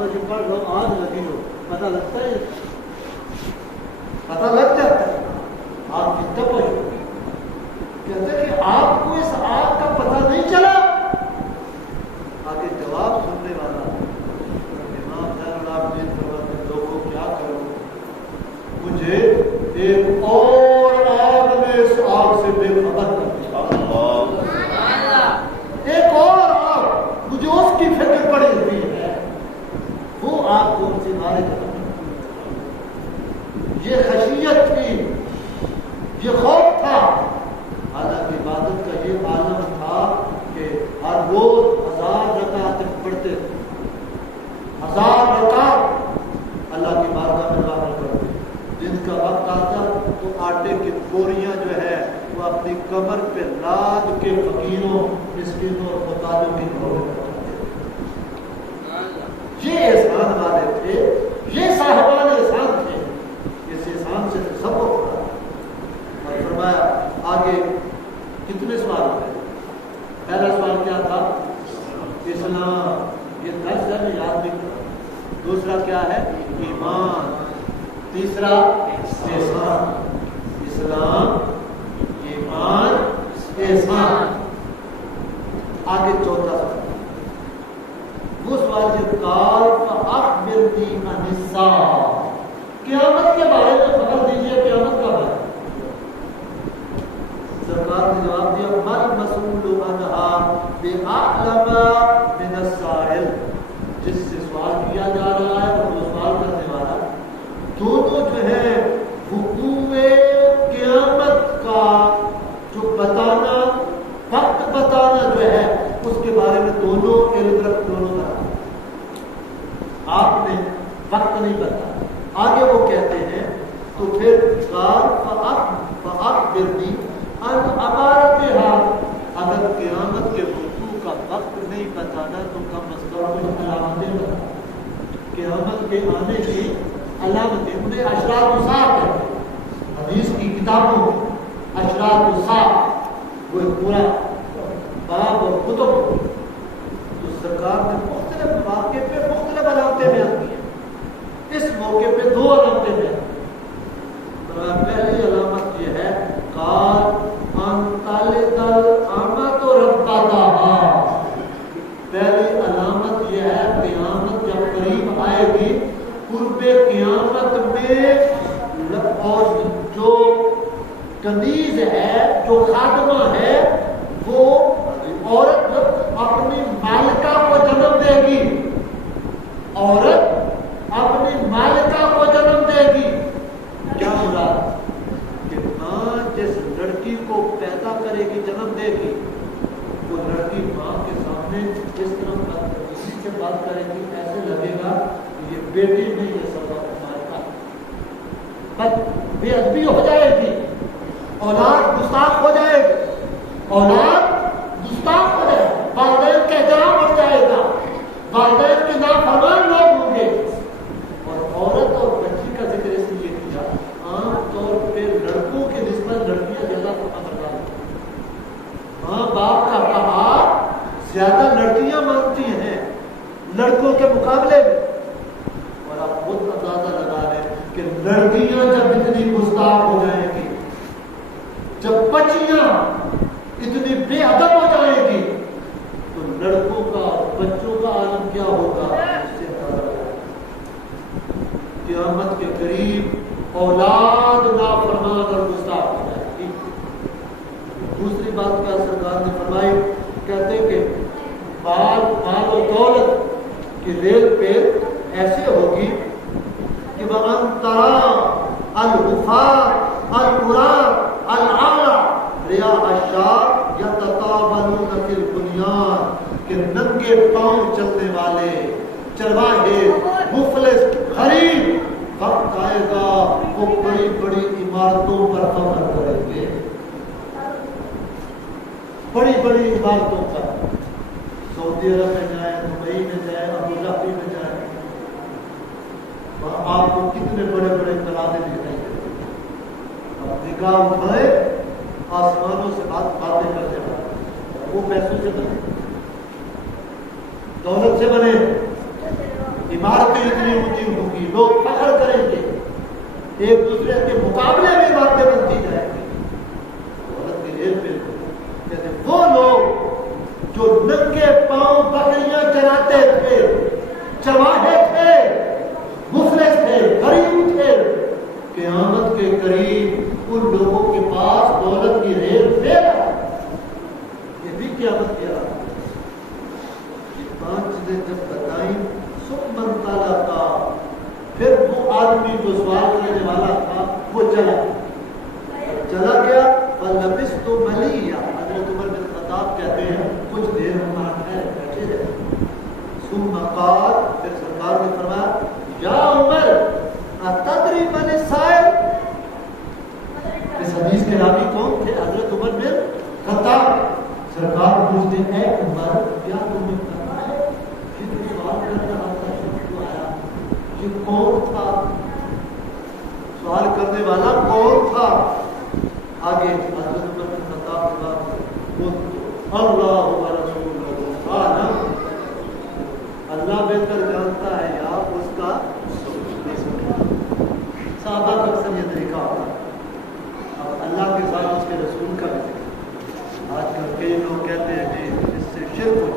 بابا جی پڑھ لو آگ لگی ہو پتہ لگتا ہے پتہ لگ جاتا ہے آگ کی تپش ہو کہتے ہیں کہ آپ کو اس آگ کا پتہ نہیں چلا آگے جواب سننے والا امام زین العابدین فرماتے لوگوں کیا کروں مجھے ایک اور آگ نے اس آگ سے بے خبر کر دیا ایک اور آگ مجھے اس کی فکر پڑی ہوئی ہے وہ آگ کون سی مارے جاتا یہ خشیت تھی یہ خوف تھا حالانکہ عبادت کا یہ عالم تھا کہ ہر روز 1000 رکعت پڑھتے 1000 رکعت اللہ کی بارگاہ میں داخل کرتے جن کا وقت آتا تو آٹے کی بوریاں جو ہے وہ اپنی کمر پہ لاد کے فقیروں مسکینوں اور محتاجوں کی گھروں میں یہ احسان والے تھے یہ صاحبان احسان تھے اس احسان سے سب کو اور فرمایا آگے کتنے سوال ہوئے پہلا سوال کیا تھا اسلام یہ درس ہے میں یاد نہیں کرتا دوسرا کیا ہے ایمان تیسرا احسان اسلام ایمان احسان آگے چوتھا سوال وہ سوال جو قال فاخبرنی عن الساعہ قیامت کے بارے میں خبر دیجیے قیامت کا بارے سرکار نے جواب دیا من مسئول عنہا بأعلم من السائل جس سے سوال کیا جا رہا ہے اور وہ سوال کرنے والا دونوں جو ہے وقوع قیامت کا جو بتانا وقت بتانا جو ہے اس کے بارے میں دونوں علم رکھ دونوں طرح آپ نے وقت نہیں بتایا آگے وہ کہتے ہیں تو پھر فأخبرنی عن امارتها اگر قیامت کے وقوع کا وقت نہیں بتانا تو کم از کم کچھ علامتیں بتا قیامت کے آنے کی علامتیں انہیں اشراط الساعہ ہے حدیث کی کتابوں میں اشراط الساعہ وہ ایک پورا باب اور کتب تو سرکار نے مختلف واقعے پہ مختلف علامتیں بیان کی ہیں اس موقع پہ 2 علامتیں بیان کی پہلی علامت یہ ہے قال ان تلد الامۃ ربتها پہلی علامت یہ ہے قیامت جب قریب آئے گی قرب قیامت میں اور جو کنیز ہے جو خادمہ ہے وہ عورت اپنی مالکہ کو جنم دے گی عورت اپنی مالکہ کو جنم دے گی کیا مراد کہ ماں جس لڑکی کو پیدا کرے گی جنم دے گی وہ لڑکی ماں کے سامنے اس طرح کسی سے بات کرے گی ایسے لگے گا کہ یہ بیٹی نہیں ہے سب مالکہ بس بے ادبی ہو جائے گی اولاد گستاخ ہو جائے گی اولاد گستاخ ہو جائے گی والدین کا احترام ہو جائے گا والدین کے نافرمان لوگ ہوں گے اور عورت اور بچی کا ذکر اس لیے کیا عام طور پہ لڑکوں کے نسبت لڑکیاں زیادہ خبردار ماں باپ کا کہا زیادہ لڑکیاں مانتی ہیں لڑکوں کے مقابلے میں اور آپ خود اندازہ لگا رہے ہیں کہ لڑکیاں جب اتنی گستاخ ہو جائیں گی جب بچیاں اتنی بے ادب ہو جائیں گی تو لڑکوں کا بچوں کا عالم کیا ہوگا قیامت کے قریب اولاد نافرمان اور گستاخ ہو جائے گی دوسری بات کا سرکار نے فرمائی کہتے کہ مال و دولت کی ریل پہ ایسے ہوگی کہ وَأَن تَرَى الْحُفَاةَ الْعُرَاةَ الْعَالَى رِعَاءَ الشَّاةِ يَتَطَاوَلُونَ فِي الْبُنْيَانِ کہ ننگے پاؤں چلنے والے چرواہے مفلس غریب وقت آئے گا وہ بڑی بڑی عمارتوں پر فخر کریں گے بڑی بڑی عمارتوں پر سعودی عرب میں جائیں دبئی میں جائیں ابوظہبی میں جائیں وہاں آپ کو کتنے بڑے بڑے ترازے دکھائی دیتے ہیں اب نگاہ اٹھائے آسمانوں سے باتیں کرتے ہیں وہ پیسوں سے بنے دولت سے بنے عمارتیں اتنی اونچی ہوں گی، لوگ فخر کریں گے، ایک دوسرے کے مقابلے میں عمارتیں بنتی جائیں گی. عورت کی ریل پہ کہتے وہ لوگ جو ننگے پاؤں بکریاں چراتے تھے، چرواہے تھے، مفلس تھے، غریب تھے، قیامت کے قریب ان لوگوں کے پاس دولت کی ریل پہ یہ بھی قیامت کیا. یہ 5 چیزیں جب بتائیں ثم انطلق، پھر وہ آدمی جو سوال کرنے والا تھا وہ چلا گیا. فلبثت ملیا، حضرت عمر بن خطاب کہتے ہیں کچھ دیر ہم وہاں بیٹھے رہے. ثم قال، پھر سرکار نے فرمایا یا عمر اتدری من السائل. اس حدیث کے راوی کون تھے؟ حضرت عمر بن خطاب. سرکار پوچھتے ہیں اے عمر کیا تمہیں پتا ہے یہ جو سوال کر رہا تھا شخص جو آیا یہ کون تھا؟ سوال کرنے والا کون تھا؟ آگے حضرت عمر بن خطاب کے بعد اللہ و رسولہ عالم، اللہ بہتر جانتا ہے یا اس کا صحابہ کا اکثر یہ طریقہ ہوتا ہے. اب اللہ کے ساتھ اس کے رسول کا بھی ذکر. آج کل کئی لوگ کہتے ہیں جی اس سے شرک ہو،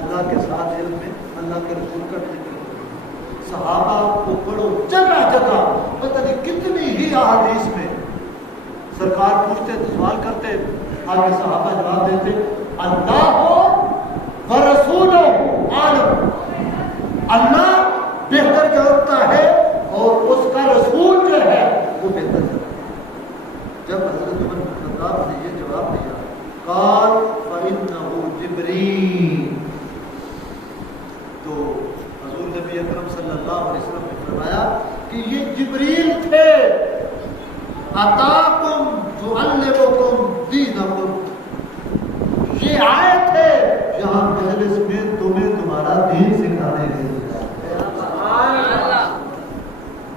اللہ کے ساتھ علم میں اللہ کے رسول کا بھی ذکر. صحابہ کو پڑھو جگہ جگہ، پتہ نہیں کتنی ہی احادیث میں سرکار پوچھتے تو سوال کرتے، آگے صحابہ جواب دیتے اللہ ہو ورسولہ عالم، اللہ بہتر جانتا ہے اور اس کا رسول جو ہے وہ بہتر جانتا ہے. جب حضرت عمر بن خطاب نے یہ جواب دیا قال فإنه جبریل، تو حضور نبی اکرم صلی اللہ علیہ وسلم نے فرمایا کہ یہ جبریل تھے. اتاکم تعلمکم دینکم، یہ آئے تھے یہاں مجلس میں تمہیں تمہارا دین سکھانے کے لیے.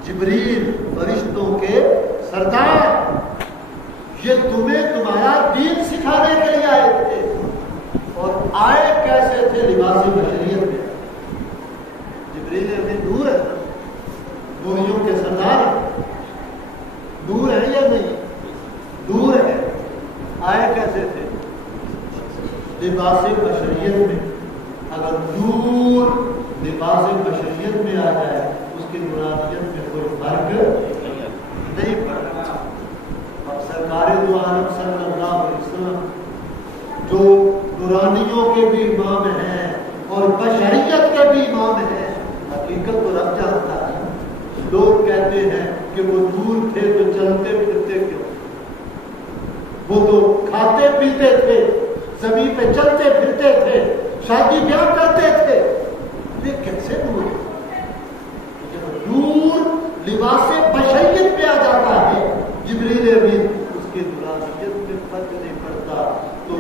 جبریل فرشتوں کے سردار یہ تمہیں تمہارا دین سکھانے کے لیے آئے تھے. اور آئے کیسے تھے؟ لباس بشریت میں. جبریل ابھی نور ہے، نوریوں کے سردار نور ہے یا نہیں؟ نور ہے. آئے کیسے تھے؟ لباس بشریت میں. اگر نور لباس بشریت میں آ جائے اس کی نورانیت میں کوئی فرق نہیں پڑتا. اب سرکار دو عالم صلی اللہ علیہ وسلم جو نورانیوں کے بھی امام ہیں اور بشریت کے بھی امام ہیں، حقیقت کو رب جانتا ہے. لوگ کہتے ہیں کہ وہ نور تھے تو چلتے پھرتے کیوں؟ وہ تو کھاتے پیتے تھے، زمین پہ چلتے پھرتے تھے، شادی بیاہ کرتے تھے، یہ کیسے نور؟ جب نور لباس بشریت پہ آ جاتا ہے جبریل امین اس کی نورانیت میں فرق نہیں پڑتا. تو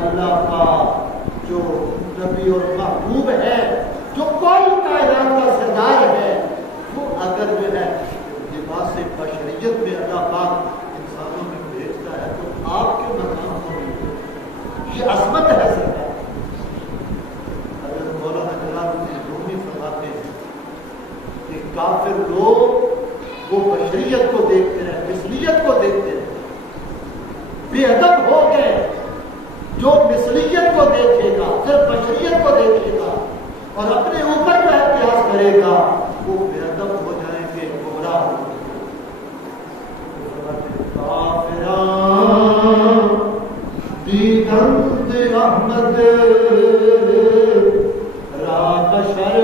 اللہ کا جو نبی اور محبوب ہے، جو کل کائنات کا سردار ہے، وہ اگر جو ہے لباس بشریت میں اللہ پاک انسانوں میں بھیجتا ہے تو آپ کے مقام کو بھی یہ عظمت ہے سرکار. حضرت مولانا جلال الدین رومی فرماتے ہیں کہ کافر لوگ وہ بشریت کو دیکھتے ہیں، مثلیت کو دیکھتے ہیں. بے ادب ہو گئے جو مثلیت کو دیکھے گا، صرف بشریت کو دیکھے گا اور اپنے اوپر جو ہے قیاس کرے گا، وہ بے ادب ہو جائیں گے، گمراہ ہو جائیں گے. دیدند احمد را بشر،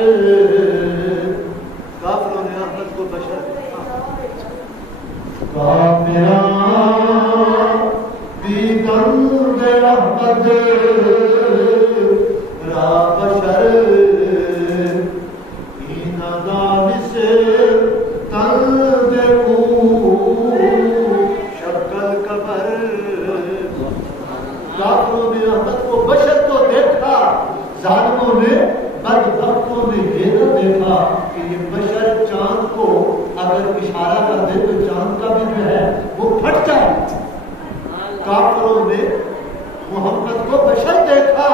کافروں نے احمد کو بشر دیدند احمد را بشر این دانش تند او شکل قبر. کافروں نے احمد کو بشر تو دیکھا، ظالموں نے بدبختوں نے یہ نہ دیکھا کہ یہ بشر چاند کو اگر اشارہ کر دے تو چاند کا بھی جو ہے وہ پھٹ جائے. کافروں نے محمد کو بشر دیکھا،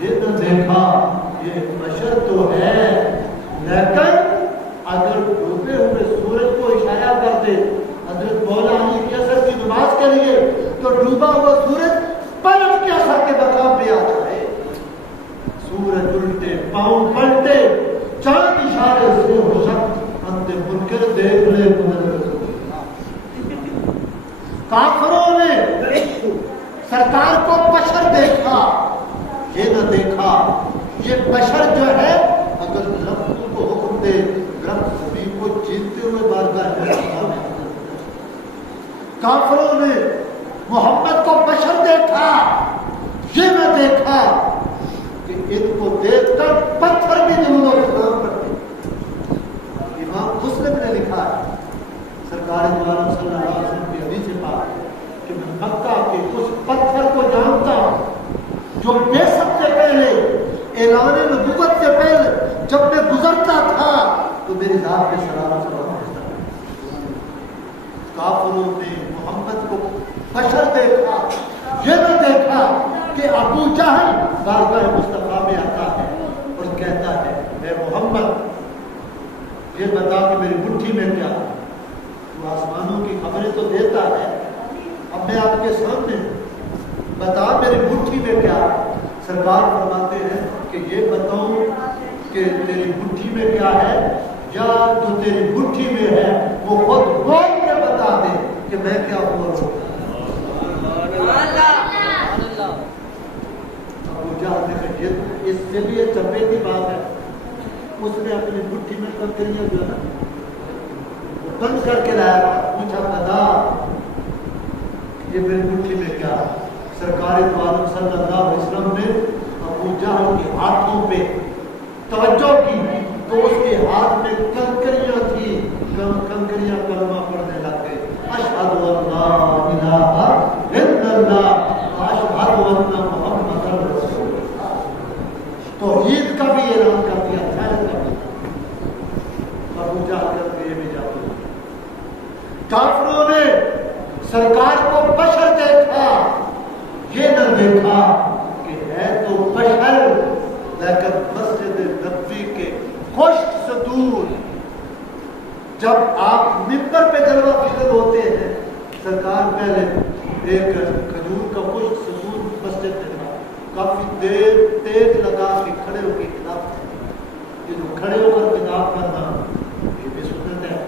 یہ نہ دیکھا یہ بشر بشر تو ہے، لیکن اگر ڈوبے ہوئے سورج کو اشارہ کر دے حضرت مولا علی کے اثر کی نماز کے لیے، تو ڈوبا ہوا سورج پلٹ کے اثر کے مقام پہ آ جائے، سورج الٹے پاؤں پلٹے، چاند اشارے سے ہو سکتا انت منکر دیکھ لے کافروں نے سرکار کو بشر دیکھا، یہ نہ دیکھا یہ بشر جو ہے اگر درخت کو حکم دے درخت زمین کو چیرتے ہوئے بارگاہ میں، کافروں نے محمد کو بشر دیکھا، یہ نہ دیکھا کہ ان کو دیکھ کر پتھر بھی نمودوں کو کام کرتے۔ امام مسلم نے لکھا ہے سرکار دو عالم صلی اللہ علیہ وسلم کی حدیث سے پاک کہ میں مکہ کے اس پتھر کو جانتا ہوں جو بے سب سے پہلے اعلان نبوت سے پہلے جب میں گزرتا تھا تو میری ذات کے شرارت سے کافروں نے محمد کو بشر دیکھا، یہ نہ دیکھا کہ ابو جہل بارگاہ مصطفیٰ میں آتا ہے اور کہتا ہے اے محمد یہ بتا کہ میری مٹھی میں کیا ہے، تو آسمانوں کی خبریں تو دیتا ہے، اب میں آپ کے سامنے بتا میری مٹھی میں کیا ہے۔ سرکار فرماتے ہیں کہ یہ بتاؤں کہ تیری مٹھی میں کیا ہے، یا جو تیری مٹھی میں ہے وہ خود بول کے بتا دے کہ میں کیا بول رہا ہوں۔ ابو جہل نے کہا اس سے بھی یہ چپے کی بات ہے، اس نے اپنی مٹھی میں کنکریاں جو ہے بند کر کے لایا، پوچھا بتا یہ میری مٹھی میں کیا ہے۔ سرکار دو عالم صلی اللہ علیہ وسلم نے ابو جہل کے ہاتھوں پہ توجہ کی تو اس کے ہاتھ میں کنکریاں تھی، کنکریاں کلمہ پڑھنے لگے، اشہد ان لا الہ الا اللہ اشہد ان محمد رسول اللہ۔ توحید کا بھی اعلان کر دیا، خیر کا بھی۔ ابو جہل کر کے یہ بھی جاتے کافروں نے سرکار کو بشر دیکھا، یہ نہ دیکھا کہ ہے تو بشر لیکن مسجد نبوی کے خشک صدور۔ جب آپ منبر پہ جلوہ افروز ہوتے ہیں، سرکار پہلے ایک کھجور کا خشک صدور مسجد میں تھا، کافی دیر تیز لگا کے کھڑے ہو کے کتاب، یہ جو کھڑے ہو کر کتاب پڑھنا یہ بھی سنت ہے۔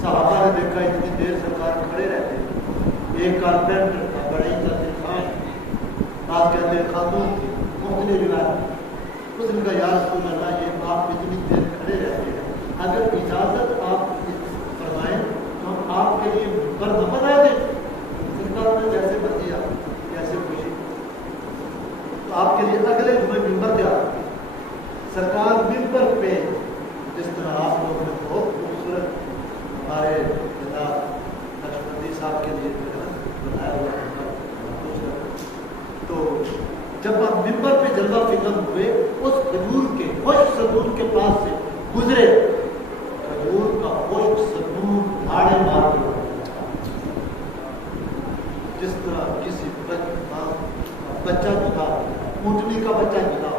صحابہ نے دیکھا اتنی دیر سرکار کھڑے رہتے ہیں۔ ایک کارپینٹر تھا، بڑے بات کہتے ہیں خاتون تھی، مختلف روایت، اس نے کہا یا رسول اللہ یہ آپ اتنی دیر کھڑے رہتے ہیں، اگر اجازت آپ فرمائیں تو ہم آپ کے لیے منبر نہ بنا دیں۔ سرکار نے جیسے بتایا کیسے خوشی، تو آپ کے لیے اگلے جمعے منبر تیار کیا۔ سرکار منبر پہ جس طرح آپ لوگوں نے بہت خوبصورت ہمارے نقشبندی صاحب کے لیے بنایا ہوا ہے، تو جب آپ منبر پہ جلوہ افروز ہوئے اس کھجور کے خشک صدور کے پاس سے گزرے، کھجور کا خشک صدور دھاڑے مار کے جس طرح کسی بچہ جو تھا اونٹنی کا بچہ جو تھا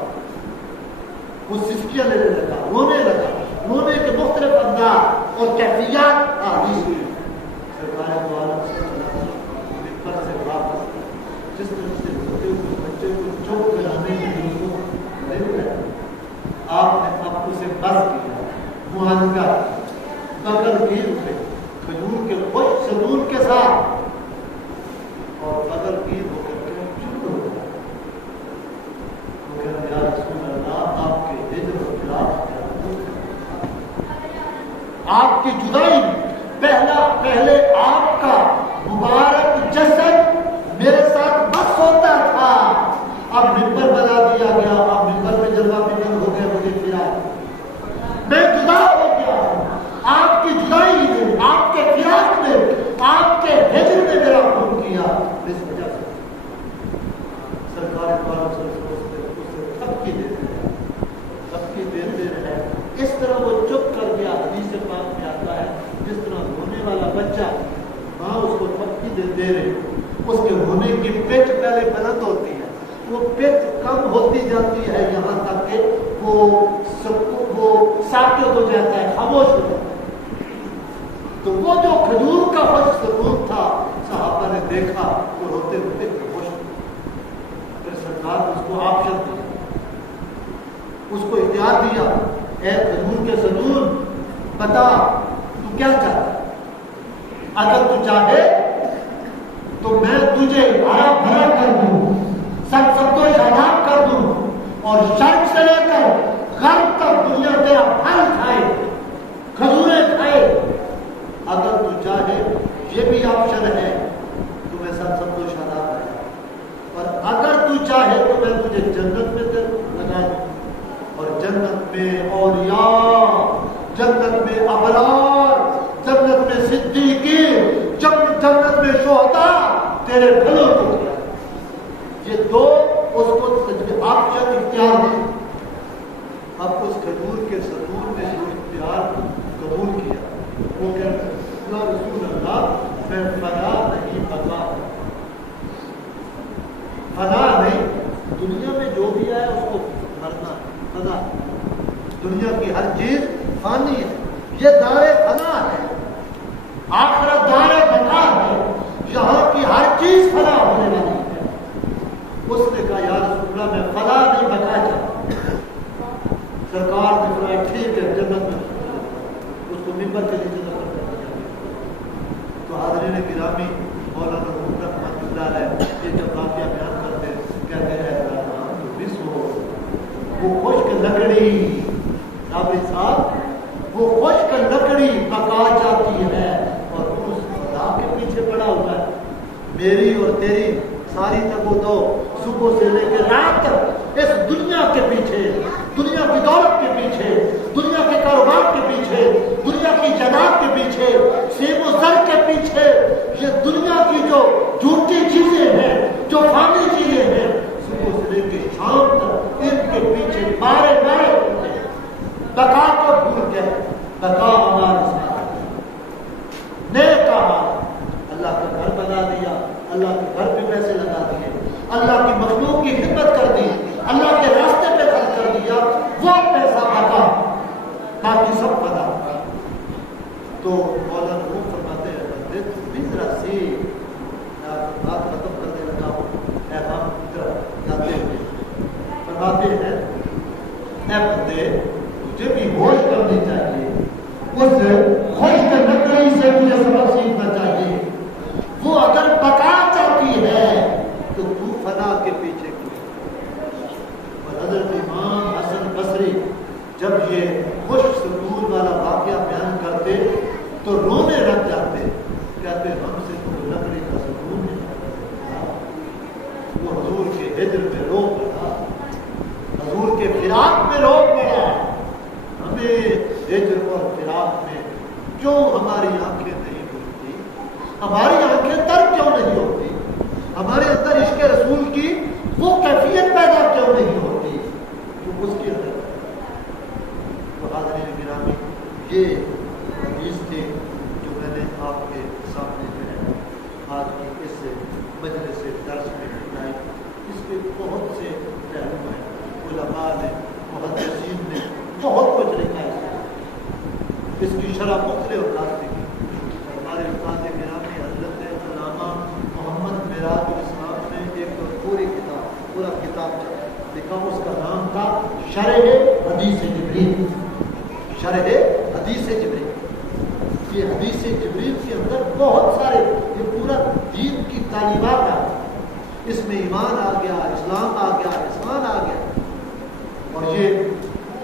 وہ سسکیاں لینے لگا، رونے لگا، رونے کے مختلف انداز اور کیفیات آدھی ہوئی۔ سرکار دو عالم صلی اللہ علیہ وسلم منبر سے واپس جس طرح سے بچے کو چپ کرانے کے لیے آپ نے اب اسے بس کیا، معالجہ بغل گیر ہوئے کھجور کے خشک صدور کے ساتھ، اور بغل گیر ہو کر کے چپ ہو گیا۔ وہ کہتے یا رسول اللہ آپ کے ہجر و فراق آپ کی جدائی پہلے آپ کا مبارک جسد میرے ساتھ بس ہوتا تھا، اب منبر بنا دیا گیا، اب منبر میں جلوہ افروز ہو گیا، مجھے فراق، میں جدا ہو گیا۔ آپ کی جدائی نے، آپ کے فراق نے، آپ کے ہجر نے میرا خون کیا، اس وجہ سے سرکار تھپکی دیتے رہے۔ اس طرح وہ چپ کر گیا۔ حدیث پاک میں آتا ہے جس طرح رونے والا بچہ ماں اس کو تھپکی دے رہے، اس کے ہونے کی پچ پہلے بلند ہوتی ہے، وہ پچ کم ہوتی جاتی ہے یہاں تک کہ وہ ساکت ہو جاتا ہے، خاموش ہو جاتا ہے۔ تو وہ جو کھجور کا خوش سکون تھا، صحابہ نے دیکھا وہ روتے روتے خاموش ہو گئے۔ پھر سرکار نے اس کو آپشن دیا، اس کو اختیار دیا، اے کھجور کے سنون بتا تو کیا چاہتا ہے؟ اگر تو چاہے تو میں تجھے ہرا بھرا کر دوں، سب کو شاداب کر دوں، اور شرق سے لے کر غرب تک دنیا تیرا پھل کھائے، کھجوریں کھائے۔ اگر تو چاہے یہ بھی آپشن ہے تو میں سب کو شاداب ہے، اور اگر تو چاہے تو میں تجھے جنت میں لگا دوں، اور جنت میں اولیاء، جنت میں ابرار، جنت میں صدیقین، جنت میں شہداء تیرے بھلوں کو کیا۔ یہ دو اس کو آپشن اختیار ہے۔ اب اس کھجور کے سنون نے جو اختیار قبول کیا، وہ کہتا ہے یا رسول اللہ میں فنا نہیں بقا، فنا نہیں، دنیا میں جو بھی آیا اس کو مرنا ہے، فنا، دنیا کی ہر چیز فانی ہے، یہ دار فنا ہے، آخرت دار بقا ہے، یہاں کی ہر چیز فنا ہونے والی ہے۔ اس نے کہا یا رسول اللہ میں فنا نہیں بقا چاہتا۔ سرکار نے فرمایا ٹھیک ہے جنت میں، اس کو ممبر کے نیچے دفن کر دیا۔ تو حاضرین گرامی، مولانا روم رحمۃ اللہ علیہ یہ جب واقعہ بیان کرتے کہتے ہیں وہ خشک لکڑی، رابطی صاحب، وہ خشک لکڑی پکا جاتی ہے اور اس خدا کے پیچھے پڑا ہوا ہے۔ میری اور تیری ساری تک وہ دو صبح سے لے کے رات تک اس دنیا کے پیچھے، دنیا کی دولت کے پیچھے، دنیا کے کاروبار کے پیچھے، دنیا کی جناب کے پیچھے، سیب و زر کے پیچھے، یہ دنیا کی جو جھوٹی چیزیں ہیں، جو فانی چیزیں ہیں، صبح سے لے کے شام تک ان کے پیچھے مارے ہوتے ہیں۔ بقا کو بھول گئے، بقا ہمارا نیک اعمال، اللہ کا گھر بنا دیا، اللہ کے گھر پہ پیسے لگا دیے، اللہ کی مخلوق کی خدمت کر دی، اللہ کے راستے پہ خرچ کر دیا، وہ پیسہ بقا، باقی سب بنا۔ تو مولانا روم فرماتے ہیں بندے تو بھی ذرا سی بات ختم کرنے لگا ہوں، پیغام جاتے ہوئے فرماتے ہیں اے بندے تجھے بھی ہوش کرنی چاہیے، اس خشک لکڑی سے مجھے سبق سیکھنا چاہیے۔ وہ اگر بقا چاہتی ہے تو فنا کے پیچھے کیوں؟ اور حضرت امام حسن بصری جب یہ خوش سکون والا واقعہ بیان کرتے تو رونے لگ جاتے، کہتے ہم سے تو لکڑی کا سکون نہیں، وہ حضور کے ہجر میں رو پڑا، حضور کے فراق میں رو پڑا۔ ہمیں ہجر اور فراق میں کیوں ہماری آنکھیں نہیں کھلتی، ہماری آنکھیں تر کیوں نہیں ہوتی، ہمارے اندر عشق رسول کی وہ کیفیت پیدا کیوں نہیں ہوتی جو اس کے اندر۔ تو حاضرین گرامی، یہ حدیث تھی جو میں نے آپ کے سامنے جو ہے آج کی اس مجلس درس میں بتائی۔ اس کے بہت سے پہلو ہیں، علماء نے، محدثین نے بہت کچھ لکھا ہے، اس کی شرح مختلف راستے کی۔ ہمارے استاد گرامی حضرت علامہ محمد معراج الاسلام نے ایک پوری کتاب، پورا کتاب لکھا، اس کا نام تھا شرح حدیث جبریل، شرح حدیث جبریل۔ یہ حدیث جبریل کے اندر بہت سارے، یہ پورا دین کی تعلیمات آ گئی، اس میں ایمان آ گیا، اسلام آ گیا، احسان آ گیا، اور یہ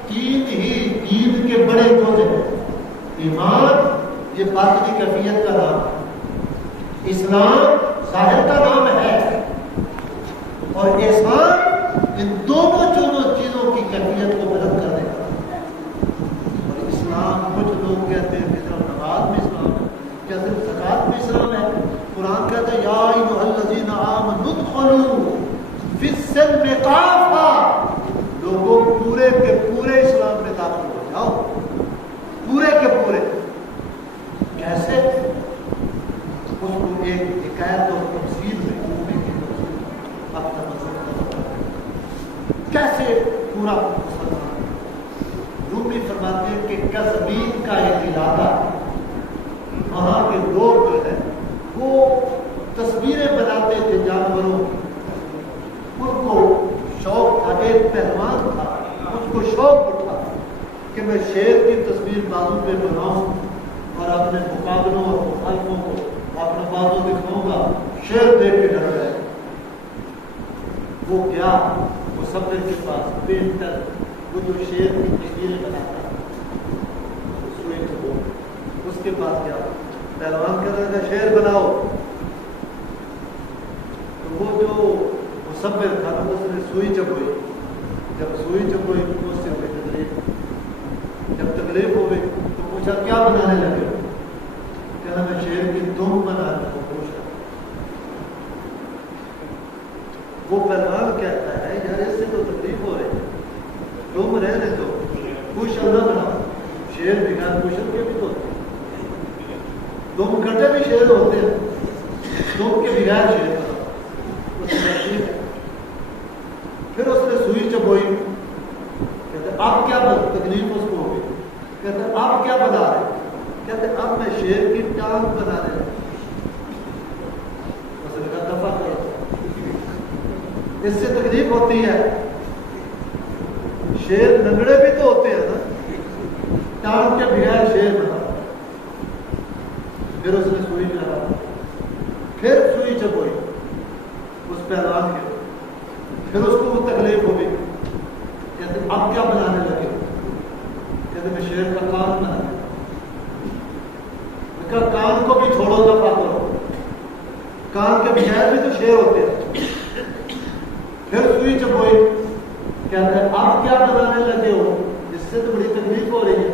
تین ہی دین کے بڑے جوزے ہیں۔ ایمان یہ باطنی کیفیت کا نام ہے، اسلام ظاہر کا نام ہے، اور احسان ان دونوں چیزوں کی کیفیت کو بلند کرنے کا نام ہے۔ اور اسلام کچھ لوگ کہتے ہیں کہ صرف نماز میں اسلام ہے، کیا صرف زکوٰۃ میں اسلام ہے؟ قرآن کہتا ہے یا ایھا الذین آمنوا ادخلوا فی السلم کافہ، لوگوں پورے کے پورے اسلام میں داخل ہو جاؤ، پورے کے پورے۔ کیسے؟ اس کو ایک حکایت اور تفصیل میں کیسے پورا مسلمان کسبین کا ایک علاقہ، وہاں کے لوگ جو ہے وہ تصویریں بناتے تھے جانوروں، ان کو شوق تھا، ایک پہلوان تھا، اس کو شوق اٹھا کہ میں شیر کی تصویر بازو پہ بناؤں اور اپنے مقابلوں اور مخالفوں کو اپنا بازو دکھاؤں گا، شیر دیکھ کے ڈر گئے۔ وہ کیا، وہ سفر کے پاس پینٹر، وہ جو شیر کی تصویریں بناتا اس کے پاس کیا، پہلوان کہہ رہا تھا شیر بناؤ، تو وہ جو مصور تھا نا اس نے سوئی چبوئی، جب سوئی چبوئی تو اس سے ہوئی تکلیف، جب تکلیف ہو گئی تو پوچھا کیا بنانے لگے، کہنا میں شیر کی دم بنانے کو پوچھا۔ وہ پہلوان کہتا ہے یار اس سے تو تکلیف ہو رہی ہے، تم رہنے دو، کچھ نہ بناؤ، شیر بغیر کشن کے بھی تو دم کٹے بھی شیر ہوتے ہیں، دم کے بغیر شیر بناؤ۔ پھر اس نے سوئی چبوئی، کہتے اب کیا تکلیف اس کو ہوگی، کہتے اب کیا بنا رہے، کہتے اب میں شیر کی ٹانگ بنا رہے، اس نے کہا دفعہ کرو، اس سے تکلیف ہوتی ہے، شیر لنگڑے بھی تو ہوتے ہیں نا، ٹانگ کے بغیر شیر بنا۔ پھر اس نے سوئی چلا، پھر سوئی چبوئی اس پہلوان کے، پھر اس کو وہ تکلیف ہو گئی، کہتے اب کیا بنانے لگے، کہتے میں شیر کا کان بنانے، کان کو بھی چھوڑو دفعہ کرو، کان کے بغیر بھی تو شیر ہوتے ہیں۔ پھر سوئی چبوئی، کہتے ہیں آپ کیا بنانے لگے ہو، جس سے تو بڑی تکلیف ہو رہی ہے،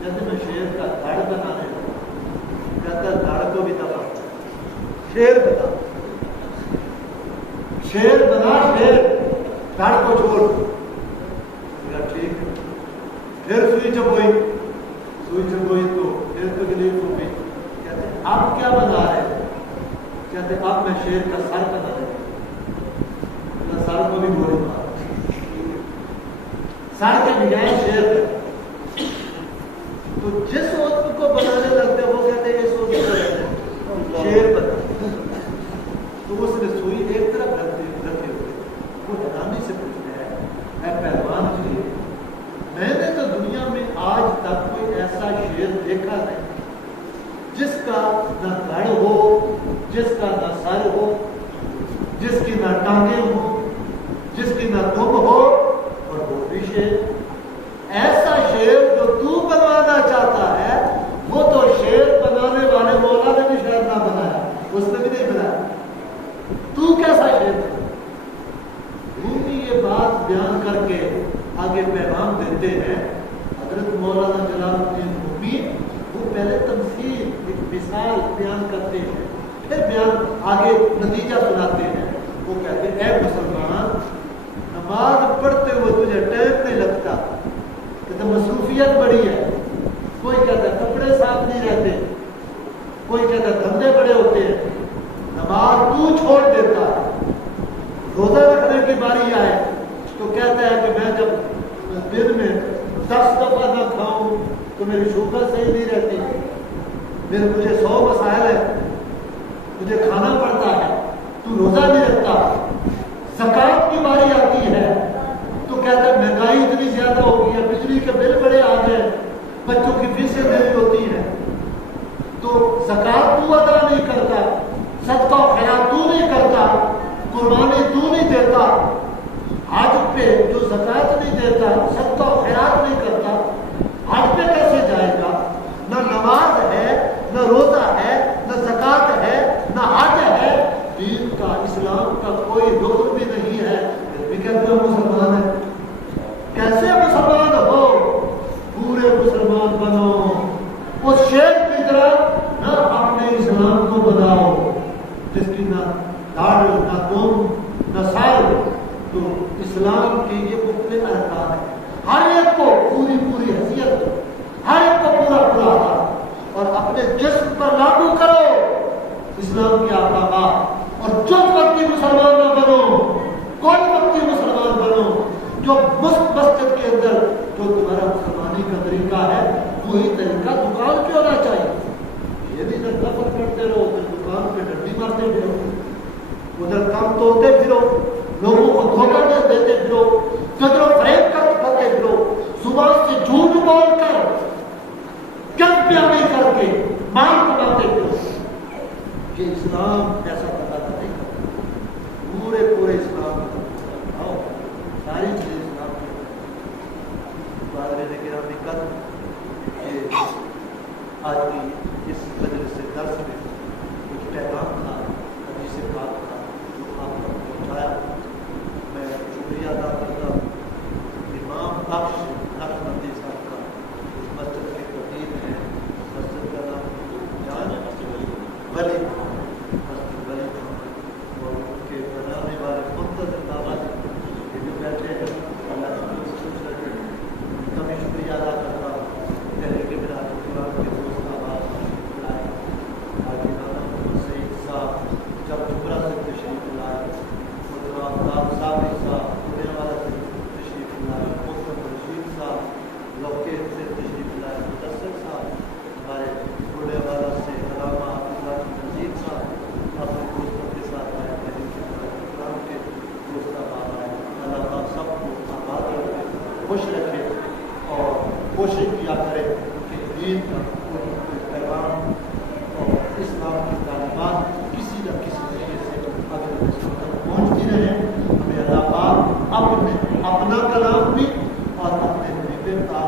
کہتے میں شیر کا دھڑ بنانے لگا، کہتا دھڑ کو بھی دبا، شیر بنا، شیر بنا، شیر دھڑ کو چھوڑ، ٹھیک ہے۔ پھر سوئی چبوئی، سوئی چبوئی تو پھر تکلیف ہو گئی، کہتے آپ کیا بنا رہے، کہتے اب میں شیر کا سر بنا رہا ہوں، سر کو بھی گولی مار، سر کے بغیر شیر ہے۔ تو جس وقت کو بنانے لگتے ہیں وہ کہتے ہیں اس وقت شیر بنا، تو اس نے سوئی ایک طرف رکھے ہوئے وہ حیرانی سے پوچھتے ہیں اے پہلوان جی، میں نے تو دنیا میں آج تک کوئی ایسا شیر دیکھا نہیں جس کا نہ دھڑ ہو، جس کا نہ سر ہو، جس کی نہ ٹانگیں ہو، جس کی نہ دم ہو، اور وہ بھی شیر۔ ایسا شیر جو تو بنوانا چاہتا ہے وہ تو شیر بنانے والے مولا نے بھی شاید نہ بنایا، اس نے بھی نہیں بنایا، تو کیسا شیر ہے؟ رومی یہ بات بیان کر کے آگے پیغام دیتے ہیں حضرت مولانا جلال الدین رومی، وہ پہلے تمثیل ایک مثال بیان کرتے ہیں، پھر بیان آگے نتیجہ سناتے ہیں۔ وہ کہتے ہیں اے مسلمان، نماز پڑھتے ہوئے تجھے ٹائم نہیں لگتا، کہتے مصروفیت بڑی ہے، کوئی کہتا ہے کپڑے صاف نہیں رہتے، کوئی کہتا ہے دھندے بڑے ہوتے ہیں، نماز تو چھوڑ دیتا ہے، روزہ رکھنے کی باری آئے تو کہتا ہے کہ میں جب دن میں 10 دفعہ نہ کھاؤں تو میری شوگر صحیح نہیں رہتی، مجھے 100 مسائل ہے، مجھے کھانا پڑتا ہے، تو روزہ نہیں رکھتا۔ زکوٰۃ کی باری آتی ہے تو کہتا ہے مہنگائی اتنی زیادہ ہو گئی ہے، بجلی کے بل بڑے آ گئے، بچوں کی فیسیں دینی ہوتی ہیں، تو زکوٰۃ تو ادا نہیں کرتا، صدقہ و خیرات تو نہیں کرتا، قربانی تو نہیں دیتا، حج پہ جو زکوٰۃ نہیں دیتا، صدقہ و خیرات نہیں کرتا، حج پہ کیسے جائے گا؟ نہ نماز ہے، نہ روزہ ہے، نہ زکوٰۃ ہے، نہ حج ہے، دین کا اسلام کا کوئی رکن بھی نہیں ہے، پھر بھی کہتے ہو مسلمان ہے۔ کیسے مسلمان ہو؟ پورے مسلمان بنو، اس شیر کی طرح نہ اپنے اسلام کو بناؤ جس کی نہ داڑھ، نہ دم، نہ سر۔ تو اسلام کی یہ مختلف ارکان ہے، ہر ایک کو پوری حیثیت، ہر ایک کو پورا آتا، اور اپنے جسم پر لاگو کرو اسلام کے احکامات، اور جو وقتی مسلمان نہ بنو، کوئی وقتی مسلمان بنو جو مسجد کے اندر جو تمہارا مسلمانی کا طریقہ ہے وہی طریقہ دکان پہ ہونا چاہیے. یہ بھی جب نفرت کرتے رہو تو دکان پہ ڈنڈی مارتے پھرو, ادھر کام توڑتے پھرو, لوگوں کو دھوکہ دیتے پھرو, قدر و فریب کرتے پھرو, صبح سے جھوٹ بول کر کب بیانی کر کے مال کماتے پھرو. یہ اسلام ایسا بتاتا نہیں کرتا. پورے اسلام کو ساری چیزیں اسلام کی بات میں نے کہا بھی کل کہ آج کی اس مجلس سے درس میں کچھ پیغام تھا, حدیث پاک تھا جو آپ تک پہنچایا. میں شکریہ ادا کرتا ہوں امام بخش نقشبندی صاحب کا, اس مسجد کے قدیم ہے. مسجد کا نام جان ہے, مسجد ولی اور ان کے بنانے والے منتظر دعوت یہ جو بیٹھے ہیں اللہ ان کا بھی شکریہ ادا کرتا ہوں. پہلے کے میرا قرآن کے دوست آواز لائے آگے مولانا محمد سعید صاحب جب جمرہ سے تشریف لائے, مولانا آفتاب صاحب پورے والا سے تشریف لائے, محترم رشید صاحب لوکیت سے تشریف لائے, مدثر صاحب ہمارے پورے والا سے, علامہ عبداللہ نذیر صاحب اپنے دوستوں کے ساتھ آئے, قرآن کے دوست آباد آئے. اللہ تعالیٰ سب کو آباد رکھے, خوش رکھے اور کوشش کیا کرے کہ دین کا پیغام اور اسلام کی تعلیمات کسی نہ کسی طریقے سے اگر تک پہنچتی رہے. ہمیں اللہ پاک اپنا کلام بھی اور اپنے طریقے کا